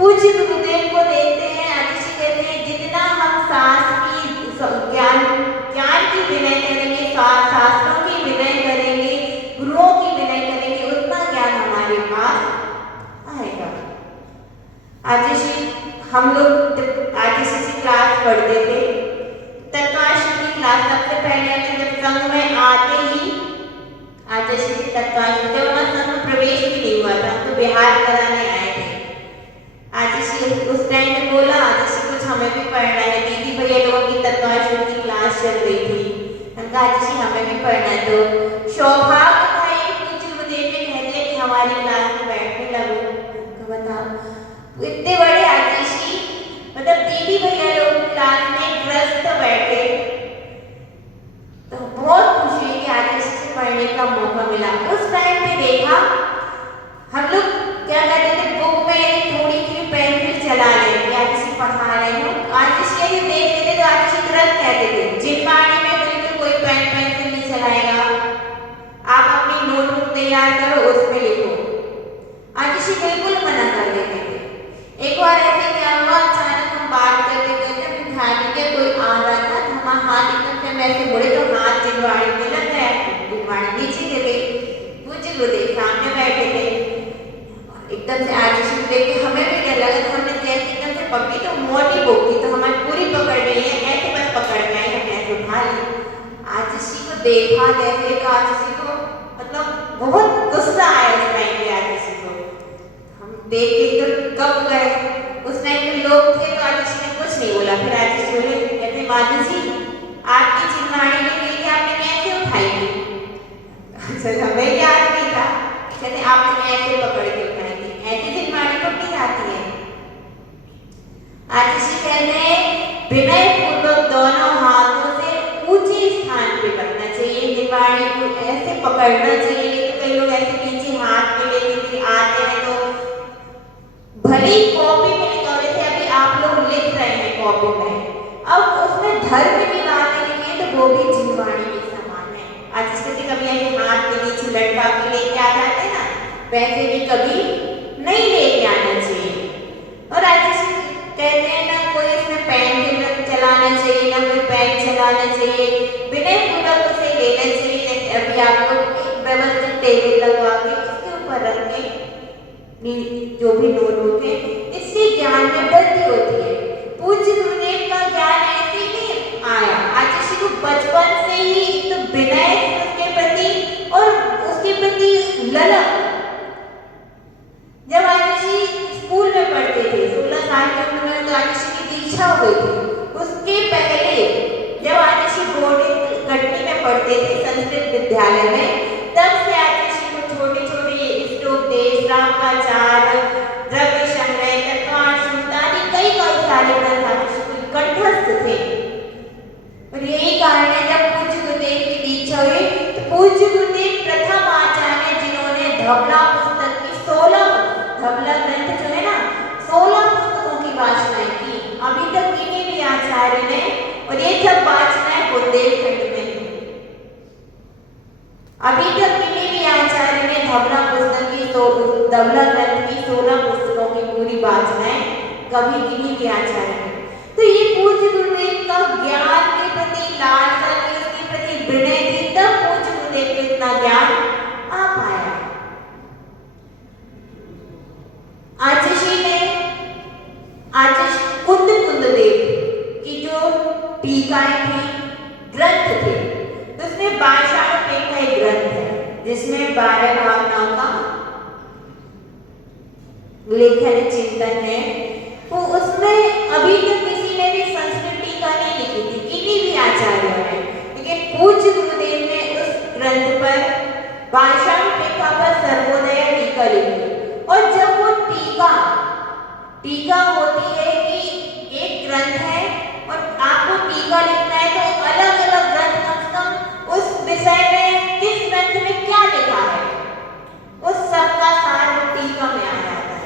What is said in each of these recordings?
पूज्य गुरुदेव को देखते हैं, आदिशि कहते हैं जितना हम ज्ञान की विनय करेंगे, शास्त्रों की विनय करेंगे, गुरुओं की विनय करेंगे, उतना ज्ञान हमारे पास आएगा। आदिशि हम लोग आदिशि की क्लास पढ़ते थे, तत्वाश्री की क्लास सबसे पहले जब संघ में आते ही आदिशि की तत्वाश्री, जब हमारा संघ में प्रवेश भी नहीं हुआ था, तो बिहार कराने आए थे। आदिशि उस टाइम में बोला, आदिशि कुछ हमें भी पढ़ना है, दीदी भैया लोगों की तत्वाश्री की क्लास चल रही थी, हमने आदिशि हमें भी पढ़ना है। तो सौभाग्य था एक पूज्य गुरुदेव ने कह दिया कि हमारी क्लास में बैठने लगो। बताओ इतने बड़े आदिशि, मतलब दीदी भैया लोग क्लास में ग्रस्त बैठे, तो बहुत खुशी हुई कि आदिशि से पढ़ने का मौका मिला। उस टाइम पे देखा हम लोग क्या करते थे, बुक में थोड़ी सी पेंसिल चला लेते, आदिशि पढ़ा रहे हो, आदिशि यदि देख लेते तो आदिशि तुरंत कहते थे जिनवाणी में बिल्कुल कोई पेंसिल नहीं चलाएगा, आप अपनी नोटबुक तैयार करो उसमें लिखो। आदिशि बिल्कुल मना कर देते थे। एक बार ऐसे क्या हुआ, अचानक हम बात करते करते ध्यान के कोई आ रहा था, हमारा हाथ एकदम से ऐसे मुड़े तो हाथ जिनवाणी में लग गया, जिनवाणी नीचे गिर गई। पूज्य गुरुदेव सामने बैठे थे, एकदम से आदिशि को देख के हमें भी डर लगा, तो हमने जैसे एकदम से पकड़ी, तो मोटी बुक थी तो हमारी पूरी पकड़ गई है, ऐसे बस पकड़ में आई, हमने ऐसे उठा ली। आदिशि को देखा जैसे, तो आदिशि को मतलब बहुत गुस्सा आया उस टाइम पे आदिशि को, हम देख के तो कब गए। उस टाइम पे लोग थे तो आदिशि ने कुछ नहीं बोला। फिर आदिशि बोले, कहते माधुजी आपकी चिन्हवाणी नहीं गई थी, आपने कैसे उठाई थी? अच्छा हमें याद नहीं था, कहते आपने ऐसे पकड़ के उठाई थी, ऐसी चिन्हवाणी पकड़ी जाती है। आदिशि कहते हैं विनय पूर्वक दोनों हाथों से ऊंचे स्थान पे रखना चाहिए, चिन्हवाणी को ऐसे पकड़ना चाहिए। तो कई लोग ऐसे नीचे हाथ में लेके आते हैं, तो भली कॉपी में लिखा हो, जैसे अभी आप लोग लिख रहे हैं कॉपी में, अब उसमें धर्म की बातें लिखी है तो वो भी चिन्हवाणी के समान है। आदिशि कहते कभी ऐसे हाथ के नीचे लटका के लेके आ जाते हैं ना, वैसे भी कभी नहीं लेके आना चाहिए। और आदिशि कहते हैं ना कोई इसमें पेन चलाना चाहिए, ना कोई पेन चलाना चाहिए, विनय पूर्वक उसे लेना चाहिए। जैसे अभी आपको व्यवस्थित टेबल लगवा के इसके ऊपर रख के जो भी नोटबुक है, इससे ज्ञान में वृद्धि होती है। पूज्य गुरुदेव का ज्ञान ऐसे ही आया, आदिशि को बचपन से ही तो विनय उसके प्रति और उसके प्रति ललक। जब आदिशि स्कूल में पढ़ते थे 16 साल की उम्र में, तो आदिशि की दीक्षा हो गई थी। उसके पहले जब आदिशि बोर्डिंग कटनी में पढ़ते थे संस्कृत विद्यालय में, तब से आदिशि को छोटे छोटे देश राम का चार, द्रव्य संग्रह, तत्वाश्री आदि कई सारे ग्रंथ आदिशि को कंठस्थ थे। और यही कारण है जब पूज्य गुरुदेव की दीक्षा हुई, तो पूज्य गुरुदेव प्रथम आचार्य जिन्होंने धवला पुस्तक की 16 धवला ग्रंथ जो है ना 16 पुस्तकों की वाचनाएं की। अभी तक किन्हीं भी आचार्य ने, और ये सब वाचनाएं बुंदेलखंड में है, अभी तक किन्हीं भी आचार्य ने धवला पुस्तक की धवला ग्रंथ की 16 पुस्तकों की पूरी वाचनाएं कभी किन्हीं भी आचार्य ने। तो ये पूज्य गुरुदेव का ज्ञान के प्रति लालसा थी, उसके प्रति विनय थी, तब पूज्य गुरुदेव को इतना ज्ञान आ पाया। आदिशि कुंद देव की जो टीकाएं थी, ग्रंथ थे, तो उसमें 22 पेज का एक ग्रंथ है जिसमें 12 भावनाओं का लेखन चिंतन है। तो उसमें अभी तक किसी ने भी संस्कृत टीका नहीं लिखी थी, किन्हीं भी आचार्यों ने, लेकिन पूज्य गुरुदेव ने उस ग्रंथ पर 22 टीका पर सर्वोदय टीका लिखी। और जब वो टीका होती है कि एक ग्रंथ है और आपको टीका लिखना है, तो अलग अलग ग्रंथ कम से कम उस विषय में किस ग्रंथ में क्या लिखा है उस सबका सार टीका में आ जाता है।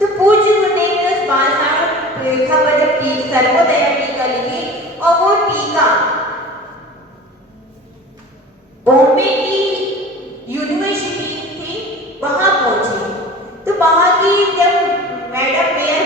तो पूज्य गुरुदेव ने उस 22 टीका पर जब सर्वोदय टीका लिखी, और वो टीका बॉम्बे की यूनिवर्सिटी थी, वहां पहुंची। तो वहां की जब मैडम मेयर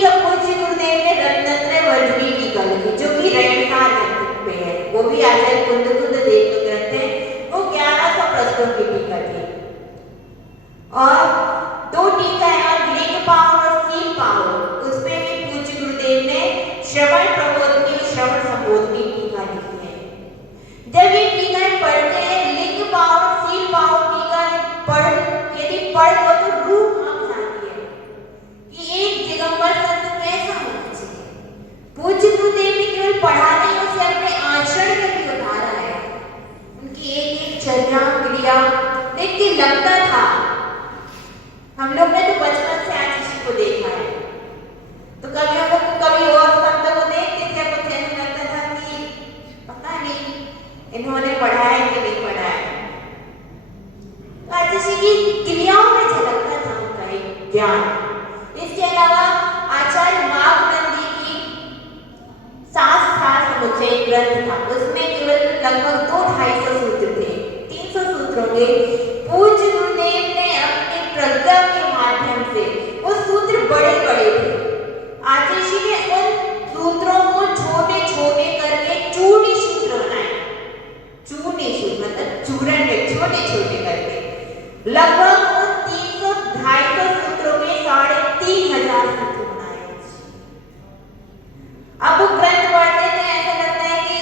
का पूज्य गुरुदेव ने रत्नत्रय वर्धवी टीका लिखी, जो कि रेणसार ग्रंथ पे है। वो भी आचार्य कुंद देव का ग्रंथ है। वो 1100 पृष्ठों की टीका थी। और 2 टीका है, और लिंग पावर और सील पावर, उस पे भी पूज्य गुरुदेव ने श्रवण प्रबोधनी और श्रवण संबोधनी टीका लिखी है। जब ये टीकाएं पढ़ते हैं, लिंग पावर सील पावर टीका यदि पढ़ लो तो रूह कांप जाती है कि एक दिगंबर संत कैसा होना चाहिए। पूज्य गुरुदेव ने केवल पढ़ा नहीं, उसे अपने आचरण में भी उतारा है। उनकी एक एक चर्या क्रिया देख के लगता था, हम लोग ने तो बचपन से आज इसी को देखा है, तो कभी हम लोग कभी और संतों को देखते थे, कुछ ऐसा लगता था कि पता नहीं इन्होंने पढ़ाया कि नहीं पढ़ाया। आचार्य की क्रियाओं में झलकता था उनका एक ज्ञान। इसके अलावा आचार्य माघनंदी की शास्त्र समुच्चय ग्रंथ था, उसमें केवल लगभग 200-250 सूत्र थे। 300 सूत्रों के पूज्य गुरुदेव ने अपनी प्रज्ञा के माध्यम से, वो सूत्र बड़े बड़े थे, आचार्य ने उन सूत्रों को छोटे छोटे करके चूर्ण सूत्र बनाए। चूर्ण सूत्र मतलब चूर्ण में छोटे छोटे करके लगभग 300-250 सूत्रों में 3500 सूत्र बनाए। अब वो ग्रंथ पढ़ते थे, ऐसा लगता है कि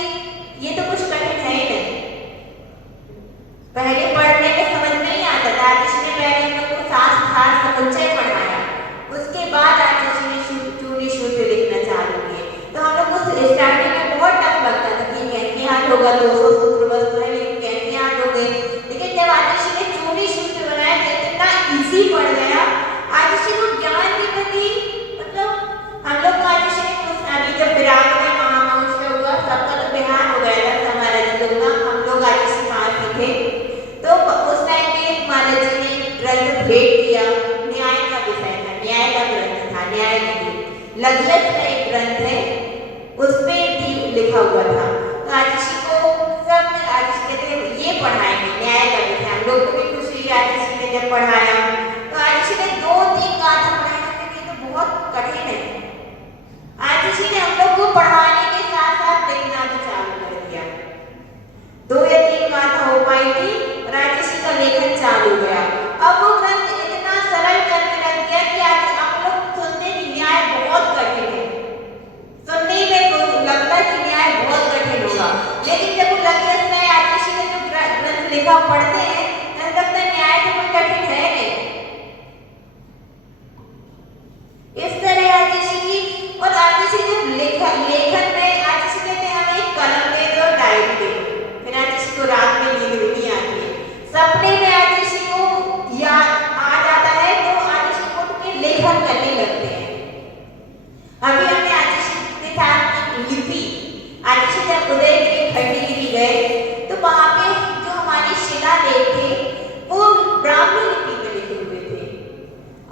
ये तो कुछ कठिन है ही नहीं। पहले पढ़ने में समझ नहीं आता था। आचार्य ने पहले हम लोग को शास्त्र समुच्चय पढ़ाया, उसके बाद आचार्य ने चूर्ण सूत्र लिखना चालू किए। तो हम लोग को स्टार्टिंग में बहुत टफ लगता था कि कैसे याद होगा, 200 सूत्र बस है, लेकिन कैसे याद होंगे। लेकिन जब आचार्य ने चूर्ण सूत्र बनाया तो इतना इजी पड़ गया। आचार्य को ज्ञान के प्रति मतलब हम लोग को आचार्य ने अभी जब विराट में महामहोत्सव हुआ, सबका तो बिहार हो गया था हमारा जी का, हम लोग आचार्य से पास में थे, तो उस टाइम पे महाराज जी ने ग्रंथ भेंट किया। न्याय का विषय था, न्याय का ग्रंथ था, न्याय विधि लघियत का एक ग्रंथ है, उसपे भी लिखा हुआ था। तो आचार्य को सब आचार्य कहते हैं ये पढ़ाएंगे न्याय का विषय। हम लोग को भी खुशी हुई आचार्य ने जब पढ़ाया। तो आचार्य ने 2-3 गाथा पढ़ाया, क्योंकि तो बहुत कठिन है। आचार्य ने हम लोग को पढ़ाने के साथ साथ लिखना भी चालू कर दिया। 2 या 3 गाथा हो पाई थी और आचार्य का लेखन चालू हो गया। अब वो ग्रंथ इतना सरल करने लग गया कि आज हम लोग सुनते कि न्याय बहुत कठिन है, सुनने में तो लगता है कि न्याय बहुत कठिन होगा, लेकिन जब वो लघियत में आचार्य ने जो ग्रंथ लिखा पढ़ते हैं, ऐसा लगता है न्याय तो कोई कठिन है नहीं। इस तरह आचार्य की, और आचार्य जब लेखन में आचार्य कहते हैं हमें एक कलम दे दो, डायरी दे दो, फिर आचार्य को रात में नींद नहीं आती है, सपने में आचार्य को याद आ जाता है, तो आचार्य को उठ लेखन करने लगते हैं। अभी हमने आचार्य के साथ लिपि, आचार्य जब उदयगिरी खंडगिरी गए तो वहां पे जो हमारी शिलालेख थे वो ब्राह्मी लिपि में लिखे हुए थे,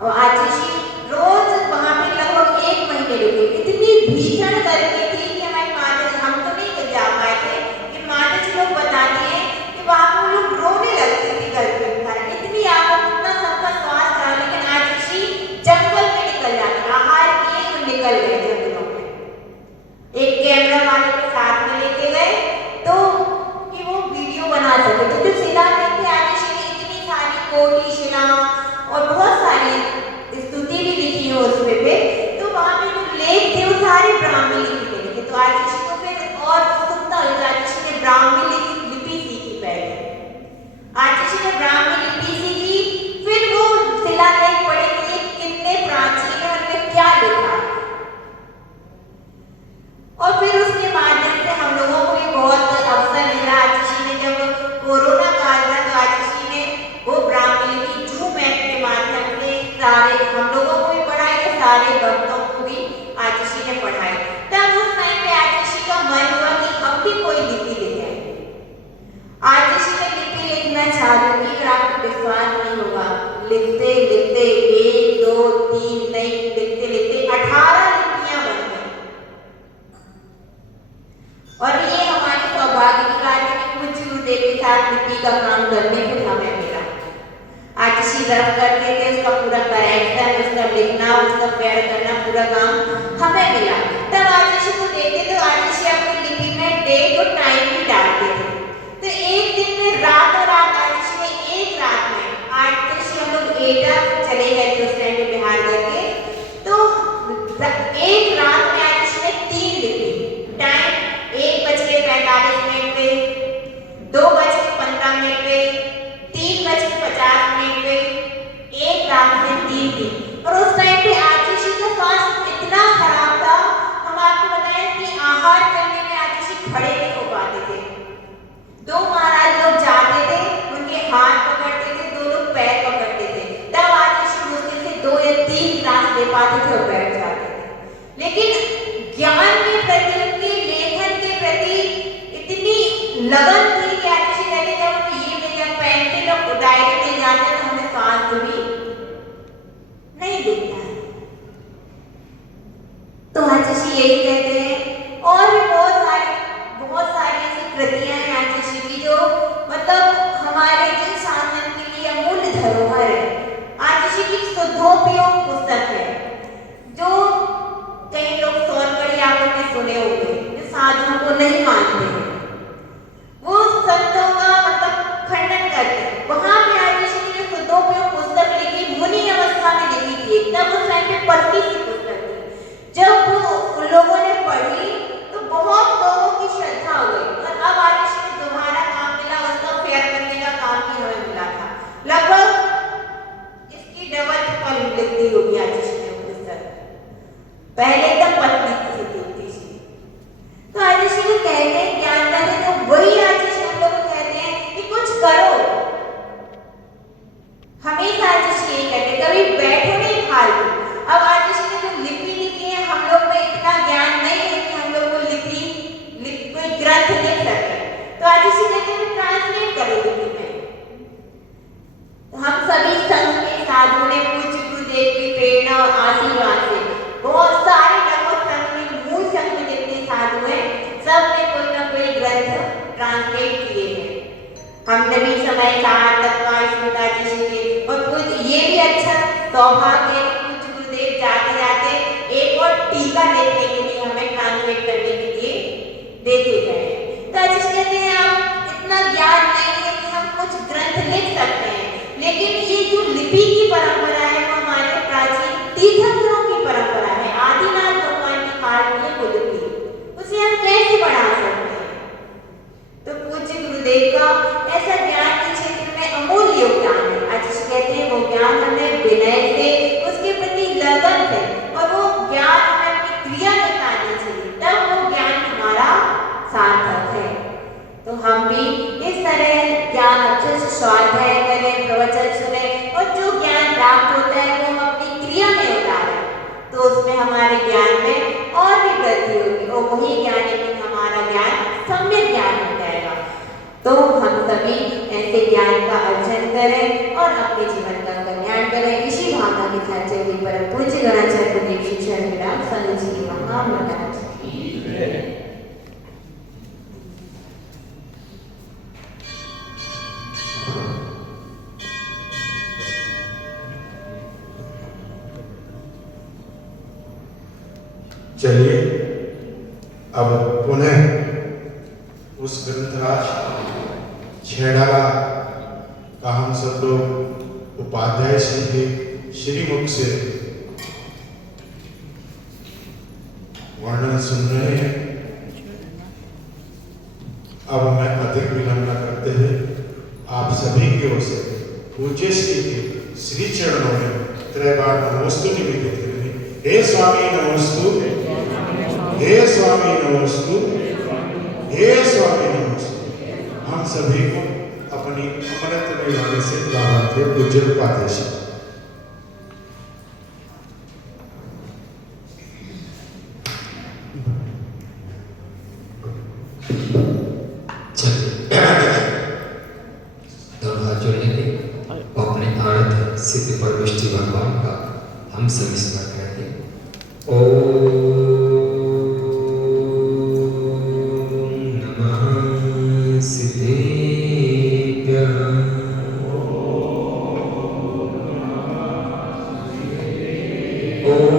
और आचार्य रोज वहां पे लगभग 1 महीने रुके। इतनी भीषण गर्मी थी कि हमारी माता, हम तो नहीं जा पाए थे, कि माता जी लोग बताते हैं कि वहां पर लोग रोने लगते थे गर्मी के कारण। इतनी आग, इतना सबका श्वास था, लेकिन आचार्य जंगल में निकल जाते, आहार किए तो निकल गए जंगलों में। एक कैमरा वाले को साथ में लेके गए तो कि वो वीडियो बना सके। तो जो शिला थे आचार्य ने इतनी सारी कोटि शिला और बहुत सारी स्तुति भी लिखी है उसमें पे, तो वहां पे जो लेख थे वो सारे ब्राह्मी लिपि में लिखे। तो आचार्य को फिर और उत्सुकता हुई, आचार्य ने ब्राह्मी लिपि सीखी पहले। आचार्य ने ब्राह्मी लिपि सीखी, फिर वो शिलालेख पढ़े कि कितने प्राचीन है, उनमें क्या लिखा, और फिर उसके माध्यम से हम लोगों को भी बहुत अवसर मिला। आचार्य ने जब कोरोना काल था तो आचार्य ने वो ब्राह्मी लिपि जूम ऐप के माध्यम से सारे हम लोगों को भी पढ़ाई, सारे भक्तों को भी आचार्य ने पढ़ाई। तब उस टाइम पे आचार्य का मन हुआ कि हम भी कोई लिपि लिखे। आचार्य ने लिपि लिखना चालू की, और आपको विश्वास नहीं होगा, लिखते लिखते 1, 2, 3 नहीं, लिखते लिखते 18 लिपियां बन गई। और ये हमारे सौभाग्य की बात है कि पूज्य गुरुदेव के साथ लिपि का काम करने को हमें मिला। आचार्य रफ करते थे, उसका पूरा करेक्शन, उसका लिखना, उसका पेड़ करना पूरा काम हमें मिला। तब आतिशी को देखते तो आतिशी अपनी लिपि में डेट और टाइम भी डालते थे। तो एक दिन में रातों रात आतिशी ने एक रात में आतिशी हम लोग एटा चले गए थे उस टाइम पे बिहार करके। तो एक रात में आतिशी ने 3 लिखी। टाइम 1:45 पे, 2:15 पे, 3:50 पे, एक रात में 3 दिन। और उस टाइम पे आतिशी का स्वास्थ्य इतना खराब था, हम आपको बताएं कि आहार करने में आतिशी खड़े नहीं हो पाते थे। 2 महाराज लोग जाते थे, उनके हाथ पकड़ते थे, 2 लोग पैर पकड़ते थे, तब आतिशी मुश्किल से 2 या 3 गिलास ले पाते थे और बैठ जाते थे। लेकिन ज्ञान के प्रति, उनके लेखन के प्रति इतनी लगन थी कि आतिशी कहते जब हम ये जब पहनते जब डायरी में जाते तो हमें सांस भी नहीं दिखता है। तो आतिशी यही कहते हैं। और भी बहुत सारी ऐसी कृतियां हैं आतिशी की जो मतलब हमारे जन साधन के लिए अमूल्य धरोहर है। आतिशी की शुद्धोपयोग पुस्तक है जो कई लोग सोनकड़ी आपने सुने होंगे, जो साधुओं को नहीं मानते हैं, वो संतों का मतलब खंडन करते हैं। वहां पे आतिशी की जो शुद्धोपयोग पुस्तक लिखी मुनि अवस्था में लिखी थी, तब उस टाइम पे 25 की पुस्तक थी। जब वो उन लोगों ने पढ़ी तो बहुत लोगों की श्रद्धा हो गई। और अब आतिशी को दोबारा काम मिला, उसका फेयर करने का काम भी हमें मिला था। लगभग इसकी डबल ट्रिपल लिखी होगी आतिशी ने पुस्तक। पहले एकदम पतली सी थी। तो आतिशी को कहते हैं ज्ञान का है, तो वही आतिशी हम लोग को कहते हैं कि कुछ करो। हमेशा आतिशी यही कहते, कभी बैठो नहीं फालतू। अब आतिशी ने जो लिपि लिखी है, हम लोग में इतना ज्ञान नहीं है कि हम लोग को कोई ग्रंथ लिख सके। तो आतिशी कहते हैं ट्रांसलेट करो लिपि में। तो हम सभी संघ के साधुओं ने पूज्य गुरुदेव की प्रेरणा और आशीर्वाद से बहुत सारे लगभग संघ में मूल संघ में जितने साधु हैं सब ने कोई ना कोई ग्रंथ ट्रांसलेट किए हैं। हमने भी समय साथ तत्वाश्रम आतिशी के और कुछ ये भी अच्छा सौभाग्य है कुछ गुरुदेव जाते जाते एक और टीका देखने के लिए हमें ट्रांसलेट करने के लिए देते गए। तो आतिशी कहते हैं आप इतना ज्ञान नहीं है कि हम कुछ ग्रंथ लिख सकते हैं, लेकिन ये जो लिपि की परंपरा है वो हमारे प्राचीन तीर्थंकरों की परंपरा है। आदिनाथ भगवान की काल में वो लिपि, उसे हम कैसे बढ़ा सकते हैं। तो पूज्य गुरुदेव का ऐसा ज्ञान के क्षेत्र में अमूल्य योगदान है। आतिशी कहते हैं वो ज्ञान हमें विनय से, उसके प्रति लगन से और वो ज्ञान हमें अपनी क्रिया में उतारनी चाहिए, तब वो ज्ञान हमारा सार्थक है। तो हम भी इस तरह ज्ञान अच्छे से स्वाध्याय करें, प्रवचन सुने और जो ज्ञान प्राप्त होता है वो हम अपनी क्रिया में उतारें, तो उसमें हमारे ज्ञान में और भी वृद्धि होगी और वही ज्ञान एक हमारा ज्ञान सम्यक ज्ञान हो जाएगा। तो हम सभी ऐसे ज्ञान का अर्जन करें और अपने जीवन का कल्याण करें। इसी भावना के साथ चलिए परम पूज्य गणाचार्य गुरुदेव श्री चरण विराम संत जी की महामंडल। चलिए अब पुनः उस ग्रंथराज छेड़ाला का हम सब लोग उपाध्याय श्री के श्रीमुख से वर्णन सुन रहे हैं। अब मैं अधिक विलंब न करते हुए आप सभी की ओर से पूज्य श्री के श्री चरणों में त्रैबार नमोस्तु निवेदित करेंगे। हे स्वामी नमोस्तु, हे स्वामी नमोस्तु, हे स्वामी नमोस्तु। हम सभी को अपनी अमृत वाणी से गावत है पूज्य उपाध्याय श्री। सिद्ध परमेष्टि भगवान का हम सभी स्मरण करेंगे। ओम नमः सिद्धेभ्यः। ओम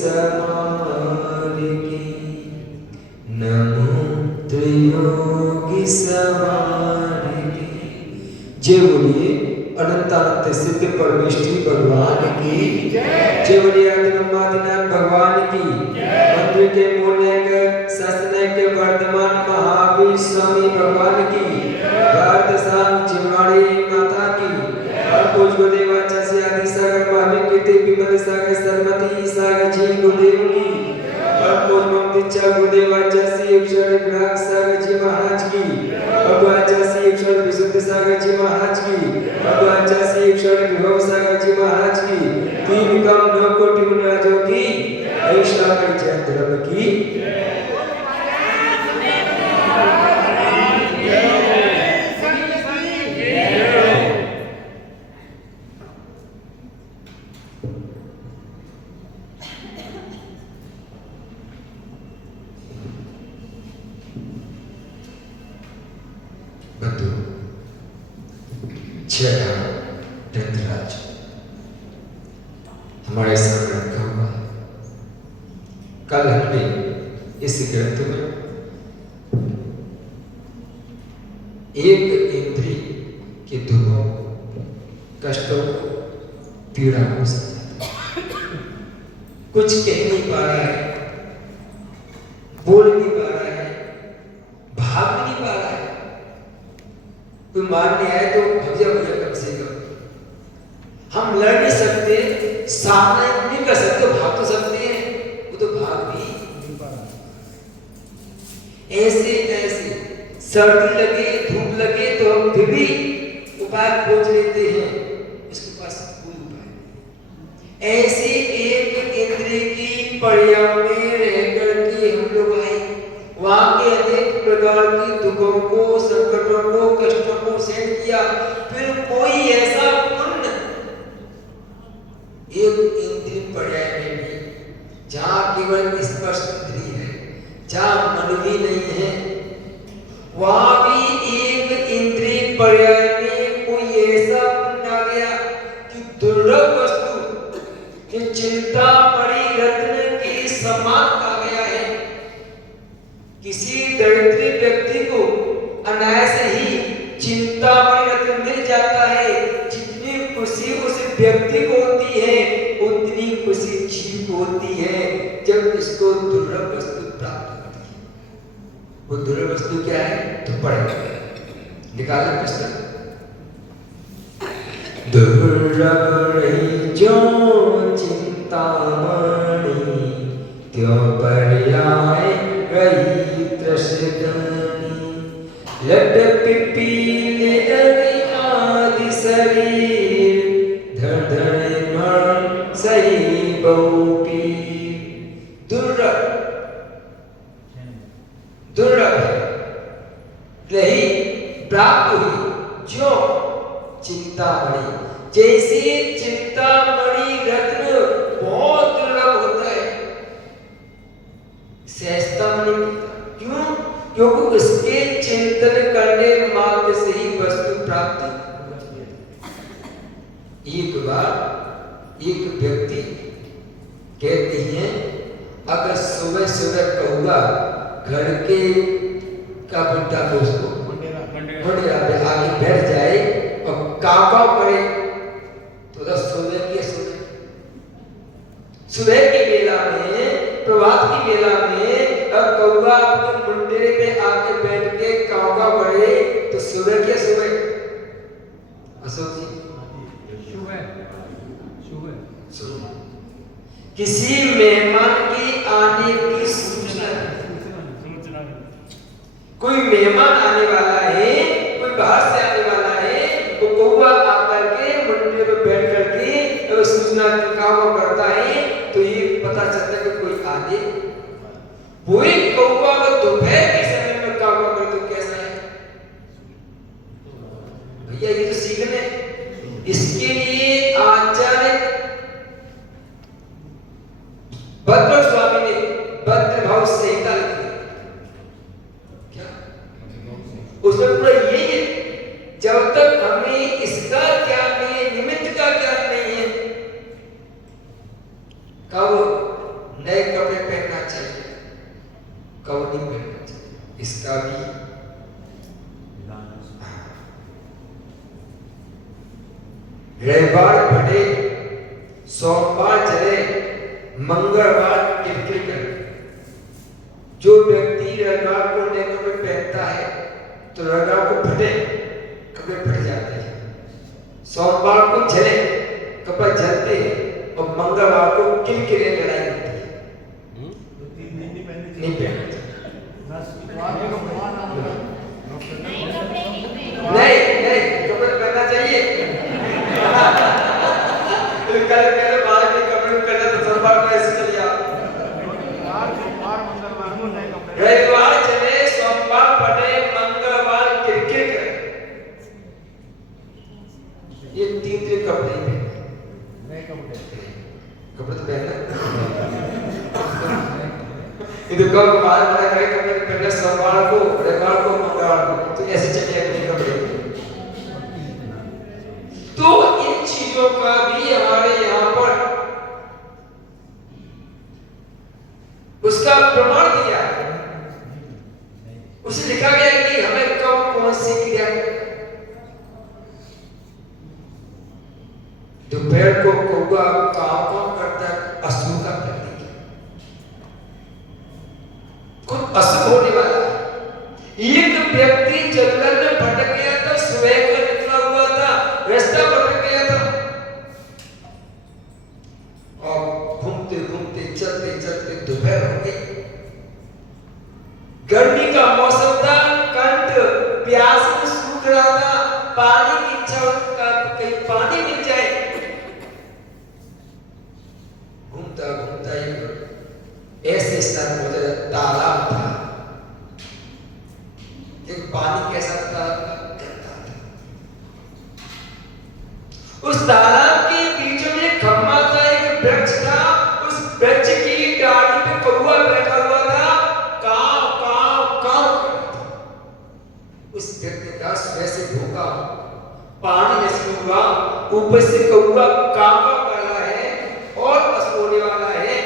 सवार की, नमो त्रियोगी सवार की। जय बोलिए अनंतानंत सिद्ध परमेष्ठी भगवान की जय। बोलिए आदिनाथ भगवान की। मंदिर के मूलक ससने के वर्धमान महावीर स्वामी भगवान की। भारत चिमाड़ी माता की। और पूज गुरुदेवाचा से आदि सागर महावीर कीर्ति विमल सागर सरमती सागर जी गुरुदेव की। और पूज ममतिचा गुरुदेवाचा से अक्षर ग्राहक सागर जी महाराज की। अद्वाचा से अक्षर विशुद्ध सागर जी महाराज की। अद्वाचा से अक्षर विभव सागर जी महाराज की। तीन कम 9 कोटि मुनिराजों की। ऐसा कर जय धर्म की। दंतराज हमारे सामने रखा हुआ है। कल हमने इस ग्रंथ में एक इंद्री के दुखों, कष्टों, पीड़ा को समझा। कुछ कह नहीं पा रहा है, बोल नहीं पा रहा है, भाग नहीं पा रहा है। कोई मारने आए तो भग जा कम से कम। हम लड़ नहीं सकते, सामना नहीं कर सकते, भाग तो सकते हैं, वो तो भाग भी नहीं पा रहा। ऐसे ऐसे सर्दी लगे, धूप लगे तो हम फिर भी उपाय खोज लेते हैं, इसके पास कोई उपाय नहीं। ऐसे एक इंद्रिय की पर्याय में रहकर के हम लोग आए, वहां के अनेक प्रकार के दुखों को, संकटों को, कष्टों को सहन किया। फिर कोई ऐसा पुण्य एक इंद्रिय पर्याय में भी, जहां केवल स्पर्श इंद्रिय है, जहां मन भी नहीं है, वहां भी एक इंद्रिय पर्याय में कोई ऐसा पुण्य आ गया कि दुर्लभ वस्तु कि चिंतामणि रत्न के समान आ गया है। किसी दरिद्र व्यक्ति को अनायास ही चिंतामणि रत्न मिल जाता है। जितनी खुशी उस व्यक्ति को होती है, उतनी खुशी जीव को होती है जब इसको दुर्लभ वस्तु प्राप्त होती है। वो दुर्लभ वस्तु क्या है तो पढ़े निकाला प्रश्न। दुर्लभ रही जो चिंतामणि, त्यों पर्याय रही त्रसदानी। यद्यपि पीले डरे आदि शरीर, धड़ धड़ मरण सही बहु पीर। दुर्लभ रही प्राप्त हुई जो चिंतामणि। जैसे चिंतामणि रत्न बहुत दुर्लभ होता है, सहजता में नहीं मिलता। क्यों? क्योंकि उसके चिंतन करने मात्र से ही वस्तु प्राप्त। एक बार एक व्यक्ति कहते हैं, अगर सुबह सुबह कहूँगा घर के का बुड्ढा को उसको मंडेरा पे आगे बैठ जाए और काका करे तो सुबह की बेला में, प्रभात की बेला में अब कौवा आपके मुंडेरे पे आके बैठ के काका करे तो सुबह के सुबह अशोक जी सुबह किसी मेहमान के आने की सूचना। कोई मेहमान आने वाला है, कोई बाहर से आने वाला है, वो कौवा आकर के मुंडे पे बैठ करके सूचना कावा करता है तो ये पता चलता है कि कोई आगे। वही कौवा अगर दोपहर के समय में कावा करे तो कैसा है भैया? ये तो सीखने, इसके लिए आचार्य भद्र स्वामी ने भद्र भाव संहिता लिखी। क्या उसमें पूरा यही है, जब तक हमें इसका ज्ञान नहीं है, निमित्त का ज्ञान नहीं है, कब नए कपड़े पहनना चाहिए, कब नहीं पहनना चाहिए, इसका भी रविवार पढ़े, सोमवार चले, मंगलवार किरकिर करे। जो व्यक्ति रविवार को नए कपड़े पहनता है तो रविवार को फटे कपड़े फट जाते हैं, सोमवार को जले कपड़े जलते हैं और मंगलवार को किरकिरे लड़ाई होती है। नहीं पहनना नहीं कपड़े पहनना चाहिए। कल कह बाहर के कपड़े पहनना तो सोमवार को ऐसे चल जाओ, रविवार चले, सोमवार पढ़े, मंगलवार क्रिकेट करे, ये 3 कपड़े नए कपड़े तो पहनना। ये तो कब बाहर बड़ा करे कपड़े पहले सोमवार को, रविवार को, मंगलवार को, तो ऐसे चले अपने कपड़े। तो इन चीजों का भी हमारे यहाँ पर उसका प्रमाण दिया, उसे लिखा गया कि हमें कब कौन सी क्रिया। दोपहर को कौवा काम करता है, अशुभ का प्रतीक है, कुछ अशुभ होने वाला है। एक व्यक्ति जंगल में भटक गया था, सुबह को निकला हुआ था, रास्ता भटक गया था और घूमते घूमते चलते चलते दोपहर हो गई। गर्मी का मौसम था, कंठ प्यास में सूख रहा था, पानी की इच्छा का कहीं पानी मिल जाए। घूमता घूमता ऐसे स्थान पहुंचा, तालाब था, लेकिन पानी कैसा था? गंदा था। उस तालाब के बीच में एक खम्मा था, एक वृक्ष था, उस वृक्ष की डाली पे कौवा बैठा हुआ था, काव काव काव कर रहा था। उस व्यक्ति का सुबह से भूखा, पानी नसीब हुआ, ऊपर से कौवा काव काव कर रहा है और सोने वाला है।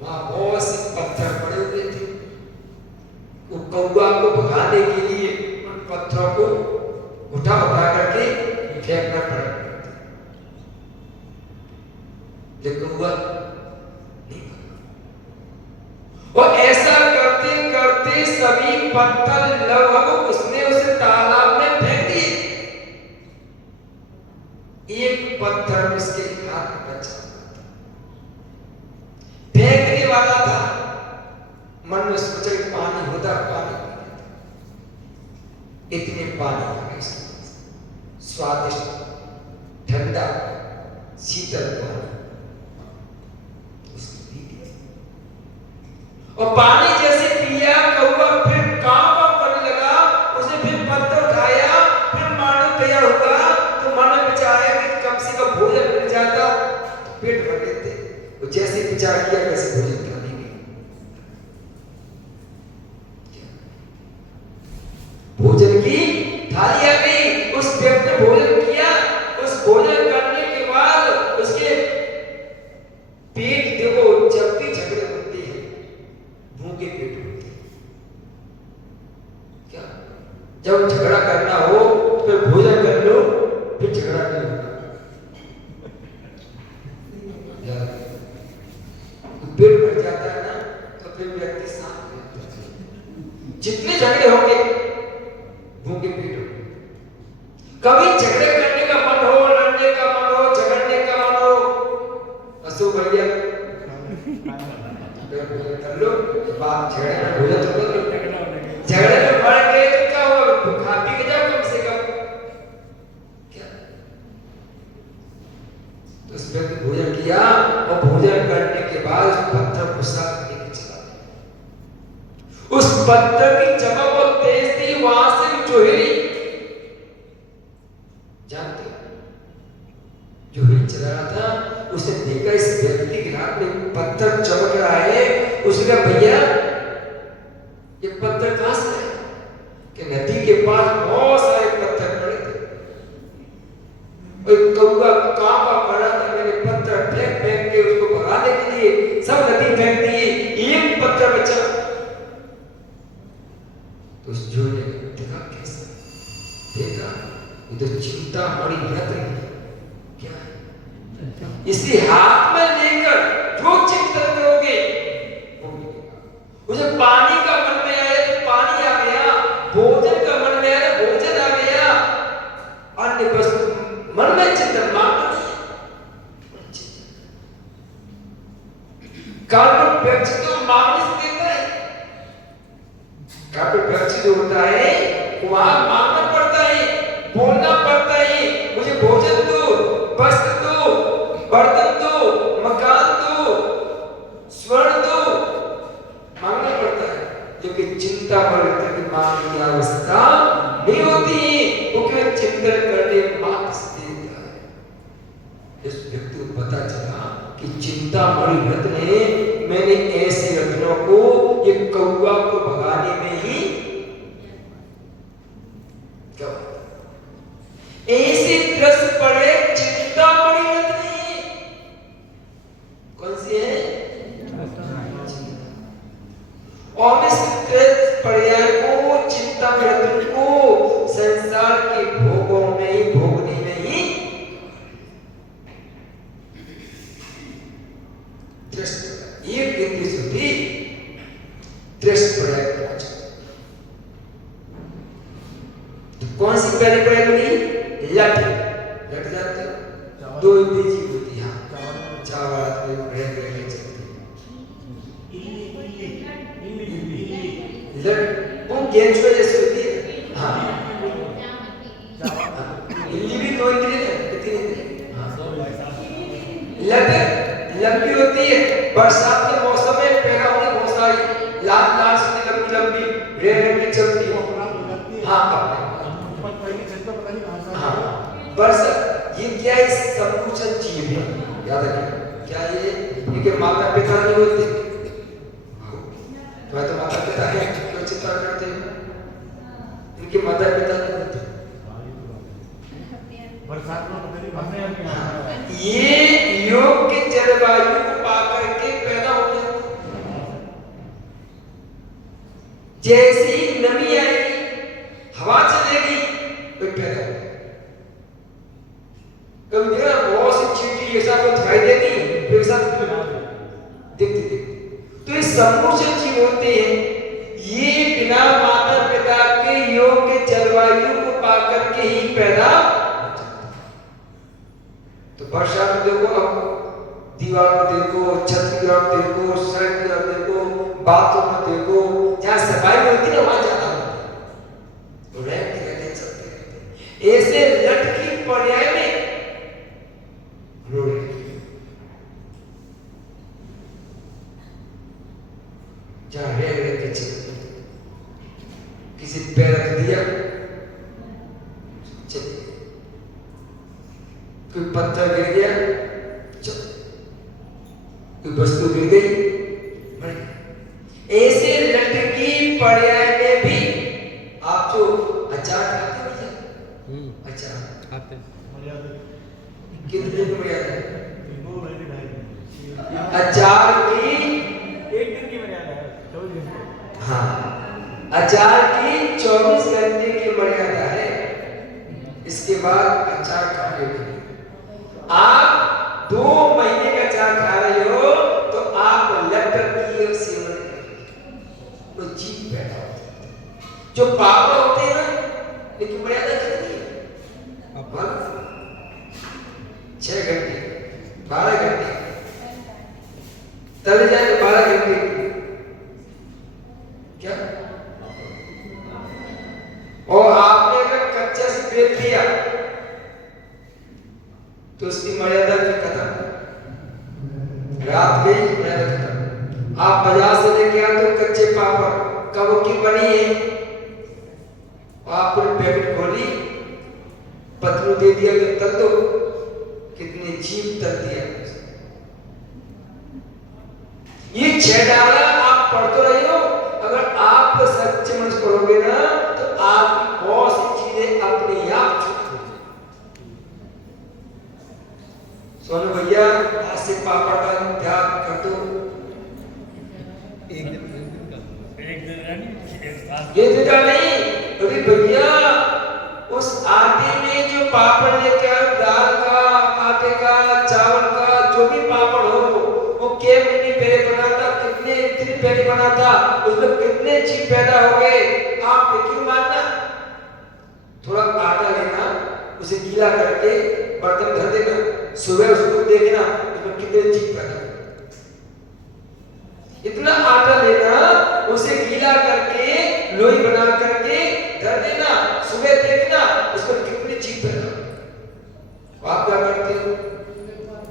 वहां बहुत से पत्थर पड़े हुए थे, वो कौवा को भगाने के लिए उन पत्थरों को उठा उठा करके फेंकना पड़ा, लेकिन कौवा नहीं भगा। और ऐसा करते करते सभी पत्थर लगभग उसने उसे तालाब में फेंक दिए। एक पत्थर उसके हाथ में बचा, फेंकने वाला था, मन में सोचा कि पानी होता, पानी इतने पानी आ गए, स्वादिष्ट ठंडा शीतल पानी उसने पी लिया। और पानी जैसे पिया, कौवा फिर कांव कांव करने लगा। उसने फिर पत्थर उठाया, फिर मानो तैयार हुआ तो मन में विचार आया कि कम से कम भोजन मिल जाता तो पेट भर लेते। वो जैसे विचार किया कैसे भोजन खाने भोजन की थाली आ गई, उस व्यक्ति ने भोजन किया। उस भोजन करने के बाद उसके पेट देखो, जब भी झगड़े होते हैं भूखे पेट होते हैं। क्या जब झगड़ा करना हो तो भोजन कर लो, फिर झगड़ा नहीं होगा। पेट भर जाता है ना तो फिर व्यक्ति शांत हो जाता है। जितने झगड़े होंगे भूखे पेट हो। कभी झगड़े करने का मन हो, लड़ने का मन हो, झगड़ने का मन हो, अशुभ भैया कर लो, बात झगड़े में भोजन तो कर लो। झगड़े में पड़ गए तो क्या हुआ? खा पी के जाओ कम से कम। क्या तो उस व्यक्ति भोजन किया और भोजन करने के बाद उस पत्थर को साफ करके चला। उस पत्थर की चमक बहुत तेज थी, वहां से जोहरी, जानते जोहरी चला रहा था। उसने देखा इस व्यक्ति के हाथ में पत्थर चमक रहा है। उसने कहा भैया ये पत्थर कहां से आए? कि नदी के पास बहुत सारे पत्थर पड़े थे, और कौवा कांव कांव कर रहा था, मैंने पत्थर फेंक इसे हाथ में लेकर जो चिंतन करोगे वो मिलेगा। मुझे पानी का मन में आया तो पानी आ गया, भोजन का मन में आया तो भोजन आ गया। अन्य वस्तु मन में चिंतन मांगना कार्बन डाइऑक्साइड तो मांगने से देता है। कार्बन डाइऑक्साइड जो होता है वहां मांगना पड़ता है, बोलना पड़ता है, मुझे भोजन दो, वस्त्र दो, बर्तन दो, मकान दो, स्वर्ण दो, मांगना पड़ता है। जो कि चिंता बढ़ता है, मांगने की अवस्था नहीं होती, वो केवल चिंतन करने मात्र से देता है। इस व्यक्ति को पता चला कि चिंतामणि रत्न ने मैंने ऐसे रत्नों को ये कौवा को भगाने में ही क्या ऐसे त्रस पड़े चिंतामणि रत्न है। कौन सी है? और इस त्रस पड़े को चिंतामणि रत्न को संसार के भोगों में ही भोगने में ही एक इंद्रिय शुद्धि दृष्ट पढ़ाई पहुंच। तो कौन सी पहली पढ़ाई बनी? लठ। लठ जानते हो? दो इंद्रिय जीव होती है। चावल पे ब्रेड ब्रेड चलती है। लठ वो गेंद जैसे होती है। हाँ इल्ली भी दो इंद्रिय है, कितनी इंद्रिय? लठ लंबी होती है, बरसात के मौसम में पैदा होती है, बहुत सारी लाल लाल सी लंबी लंबी रेड रेड चलती है। हाँ हाँ बरसात ये क्या है? संकुचन जीव है, याद रखिए। क्या ये? इनके माता पिता नहीं होते, तो माता पिता है, क्यों चिंता करते हैं? इनके माता पिता नहीं होते। बरसात में ये योग के जलवायु को पाकर के पैदा हो जाते। जैसे ही नमी आएगी, हवा चलेगी, कोई पैदा हो। कभी देखा बहुत सी चींटी ऐसा को दिखाई देगी, फिर ऐसा दिखती। तो ये सम्मोचन जीव होते हैं, ये बिना माता पिता के योग के जलवायु को पाकर के ही पैदा। तो वर्षा में देखो, आप दीवार में देखो, छत की तरफ देखो, सड़क की तरफ देखो, बाथरूम में देखो, जहाँ सफाई होती है वहां जाना तो रहते चलते रहते। ऐसे लठ की पर्याय में जहाँ रह के चलते, किसी पे रख दिया चल, कोई पत्थर गिर गया चल, कोई वस्तु गिर गई मर गई। ऐसे लठ की पर्याय में भी आप जो अचार खाते हो, अचार खाते कितने दिन मर्यादा है? अचार की 1 दिन की मर्यादा है, 24 दिन। हाँ, अचार की 24 घंटे की मर्यादा है। इसके बाद अचार खाने के लिए आप 2 महीने का अचार खा रहे हो तो आप लटर की सेवन कर वो जीव पैदा होता है। जो पाप होते हैं ना, लेकिन मर्यादा कितनी है? 6 घंटे, 12 घंटे, तब जाए तो 12 घंटे क्या? और आपने अगर कच्चा से बेच दिया तो उसकी मर्यादा भी खत्म, रात गई मर्यादा खत्म। आप बाजार से लेके आए तो कच्चे पापड़ कब की बनी है, आपने पैकेट खोली, पत्थर दे दिया कि तल दो, कितने जीव तल दिया। ये 6 डाला आप पढ़ते रहे हो, अगर आप सच्चे मन से पढ़ोगे ना तो आपकी बहुत सी चीजें अपने आप छूट जाएंगी। सोनू भैया आज से पापा का त्याग कर दो। एक दिन ये दिन नहीं, अरे भैया उस आटे में जो पापड़ लेकर दाल का, आटे का, चावल का, जो के महीने पहले बना था, कितने दिन पहले बना था, उसमें कितने जीव पैदा हो गए, आप यकीन मानना। थोड़ा आटा लेना, उसे गीला करके बर्तन धर देना, सुबह उसको देखना उसमें कितने जीव पैदा हो। इतना आटा लेना, उसे गीला करके लोई बना करके धर देना, सुबह देखना उसमें कितने जीव पैदा हो। आप क्या करते हो?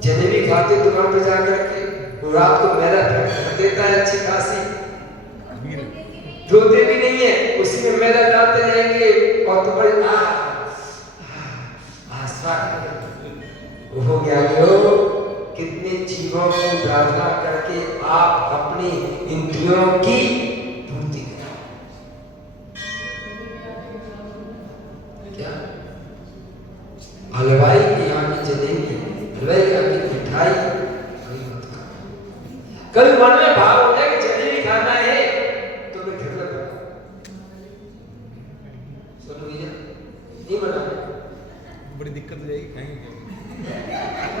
जलेबी खाते दुकान पर जा करके, वो रात को मैदा फेंक देता है अच्छी खासी, धोते भी नहीं है, उसी में मैदा डालते रहेंगे और तुम्हारे हो गया हो। कितने जीवों की प्रार्थना करके आप अपनी इंद्रियों की पूर्ति करें। क्या हलवाई की यहाँ की जलेबी, हलवाई यहाँ की मिठाई कभी मन में भाव हो जाए कि जलेबी खाना है तो मैं घर में नहीं बना, बड़ी दिक्कत हो जाएगी, खाएंगे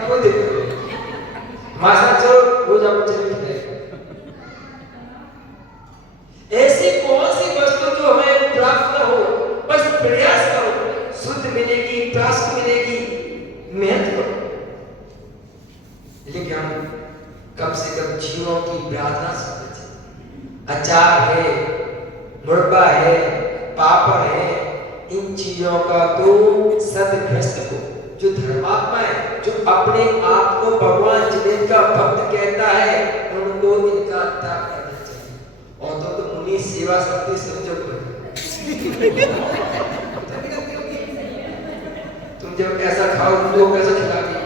कोई दिक्कत नहीं, हमारे साथ चलो रोज आप जलेबी खाएं। ऐसी कौन सी वस्तु जो हमें प्राप्त न हो, बस प्रयास करो, शुद्ध मिलेगी, प्राप्त मिलेगी, मेहनत करो। लेकिन हम कम से कम जीवों की प्रार्थना से अचार है, मुरब्बा है, पापड़ है, इन चीजों का तो सदग्रस्त को, जो धर्मात्मा है, जो अपने आप को भगवान जिनका भक्त कहता है, उनको इनका त्याग करना चाहिए। और तो मुनि सेवा शक्ति समझो, तुम जब ऐसा खाओ उनको कैसे खिलाओगे?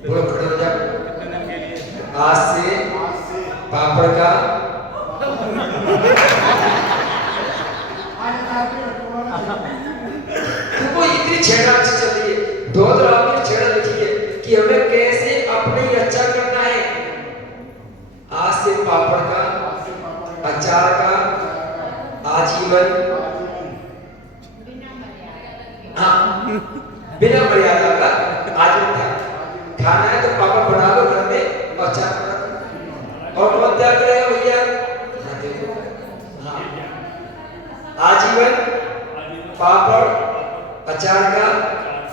बोलो खड़े हो जाओ। आज से पापड़ का तुमको इतनी छेड़ा अच्छी चल रही है, दो आपने छेड़ा लिखी है कि हमें कैसे अपने ही अच्छा करना है। आज से पापड़ का, अचार का, आजीवन, बिना मर्यादा का आजीवन खाना है तो पापड़ बना लो घर में और अचार बना लो, और बहुत त्याग करेगा भैया। आजीवन पापड़ अचार का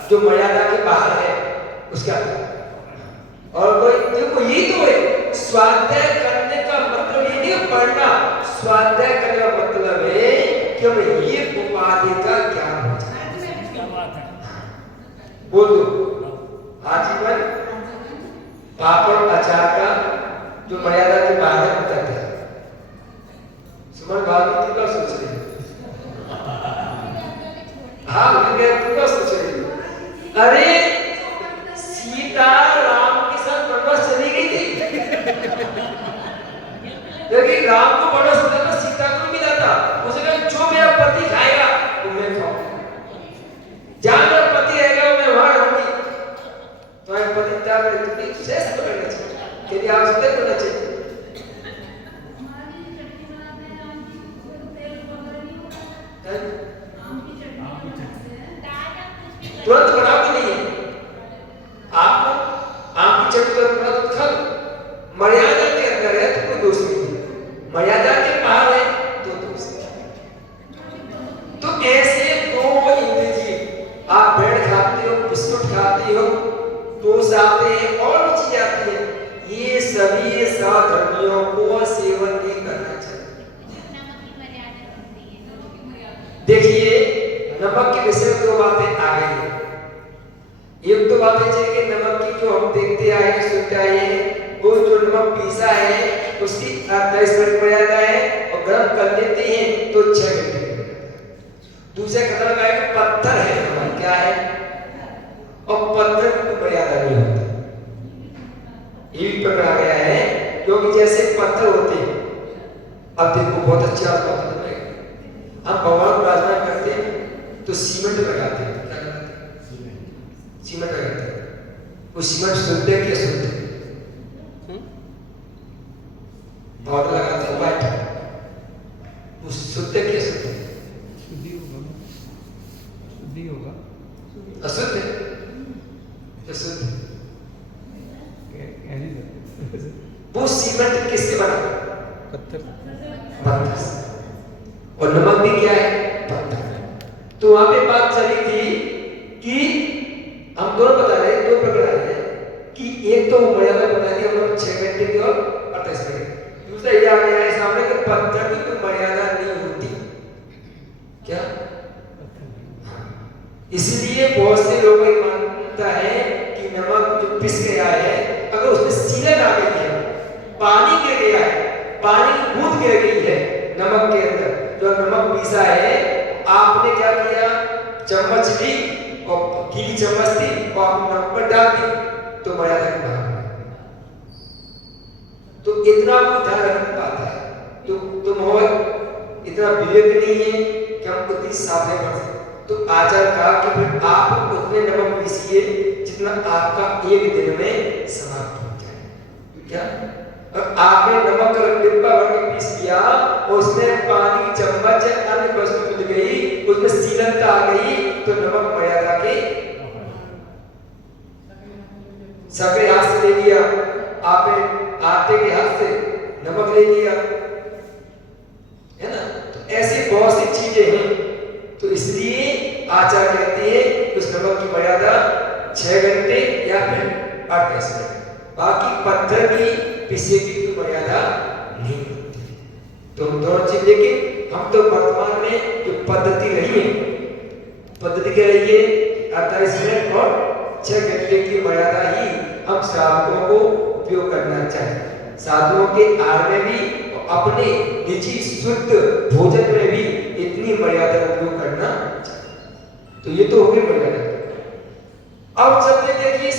जो मर्यादा के बाहर है उसका, और कोई देखो यही तो है स्वाध्याय करने का मतलब, ये नहीं पढ़ना, स्वाध्याय करने का मतलब है कि हमें ये उपाधि का ज्ञान हो जाए। बोल दो, आजीवन पापड़ अचार का जो मर्यादा के बाहर करते हैं। सुमन भाभी क्या सोच रही है? हाँ क्या सोच रही है? अरे सीता राम के साथ वनवास चली गई थी, लेकिन राम को वनवास मिला, सीता को मिला था। उसे कहा जो मेरा पति खाएगा वो मैं खाऊंगा, जहां मेरा पति रहेगा वो मैं वहां रहूंगी। तुम्हारे पति त्याग करे, तुम्हें श्रेष्ठ करना चाहिए, यदि आप सत्य करना चाहिए। तुरंत बनाओ नहीं है, आपको आम की चटनी तुरंत बना तो खा लो, मर्यादा के अंदर है तो कोई दोष नहीं है, मर्यादा के बाहर है तो दोष है। तो ऐसे दो इंद्रिय, आप ब्रेड खाते हो, बिस्कुट खाते हो, दोष आते हैं और भी चीजें आती है, ये सभी साधर्मियों को सेवन नहीं करना चाहिए। देखिए नमक के विषय में दो बातें आ गई है। एक तो बात है कि नमक की जो हम देखते आए हैं, सुनते आए हैं, वो जो नमक पीसा है उसकी 28 मिनट मर्यादा है, और गर्म कर लेते हैं तो 6 घंटे। दूसरे कदम का है पत्थर है, नमक क्या है, और पत्थर की मर्यादा नहीं होती। ये भी पकड़ा गया है, क्योंकि जैसे पत्थर होते हैं, अब देखो बहुत अच्छा बात है, हम भगवान को प्रार्थना करते हैं तो सीमेंट लगाते हैं, क्या लगाते हैं? सीमेंट लगाते हैं। वो सीमेंट शुद्ध है क्या शुद्ध है? पाउडर लगाते हैं व्हाइट, वो शुद्ध है क्या शुद्ध है? शुद्धि होगा, शुद्धि होगा, अशुद्ध है। जो शुद्ध, वो सीमेंट किससे बना? पत्थर पत्थर। और नमक भी क्या है? पत्थर। तो वहां पे बात चली थी कि हम दोनों बता रहे हैं, दो प्रकार है कि एक तो मर्यादा बता दी हम लोग 6 घंटे की और 28 घंटे। दूसरा ये आ गया है सामने कि पत्थर की कोई मर्यादा नहीं होती। क्या? इसलिए बहुत से लोगों की मान्यता है कि नमक जो पिस गया है, अगर उसमें सीलन आ गई है, पानी गिर गया है, पानी की बूंद गिर गई है नमक के अंदर, जो नमक पीसा है, आपने क्या किया? चम्मच ली और गीली चम्मच थी और आपने नमक पर डाल दी, तो मर्यादा के बाहर। तो इतना आपको ध्यान रखना पाता है। तो तुम हो इतना विवेक नहीं है कि हम उतनी सावधानी बरतें। तो आचार्य कहा कि फिर आप उतने नमक पीसिए जितना आपका एक दिन में समाप्त हो जाए। क्या? और आपने नमक का डिब्बा भर के पीस लिया और उसमें पानी की चम्मच या अन्य वस्तु मिल गई, उसमें सीलनता आ गई, तो नमक मर्यादा के सबके हाथ से ले लिया, आपने आटे के हाथ से नमक ले लिया, है ना? तो ऐसी बहुत सी चीजें हैं। तो इसलिए आचार्य कहते हैं उस नमक की मर्यादा 6 घंटे या फिर 28 घंटे। बाकी पत्थर की पिसे की तो मर्यादा नहीं होती। तो हम दोनों चीज देखें। हम तो वर्तमान में जो पद्धति रही है, पद्धति क्या रही है? 28 मिनट और 6 घंटे की मर्यादा ही हम साधकों को उपयोग करना चाहिए। साधुओं के आहार में भी और अपने निजी शुद्ध भोजन में भी इतनी मर्यादा का उपयोग करना चाहिए। तो ये तो हो गई मर्यादा। अब चलते देखिए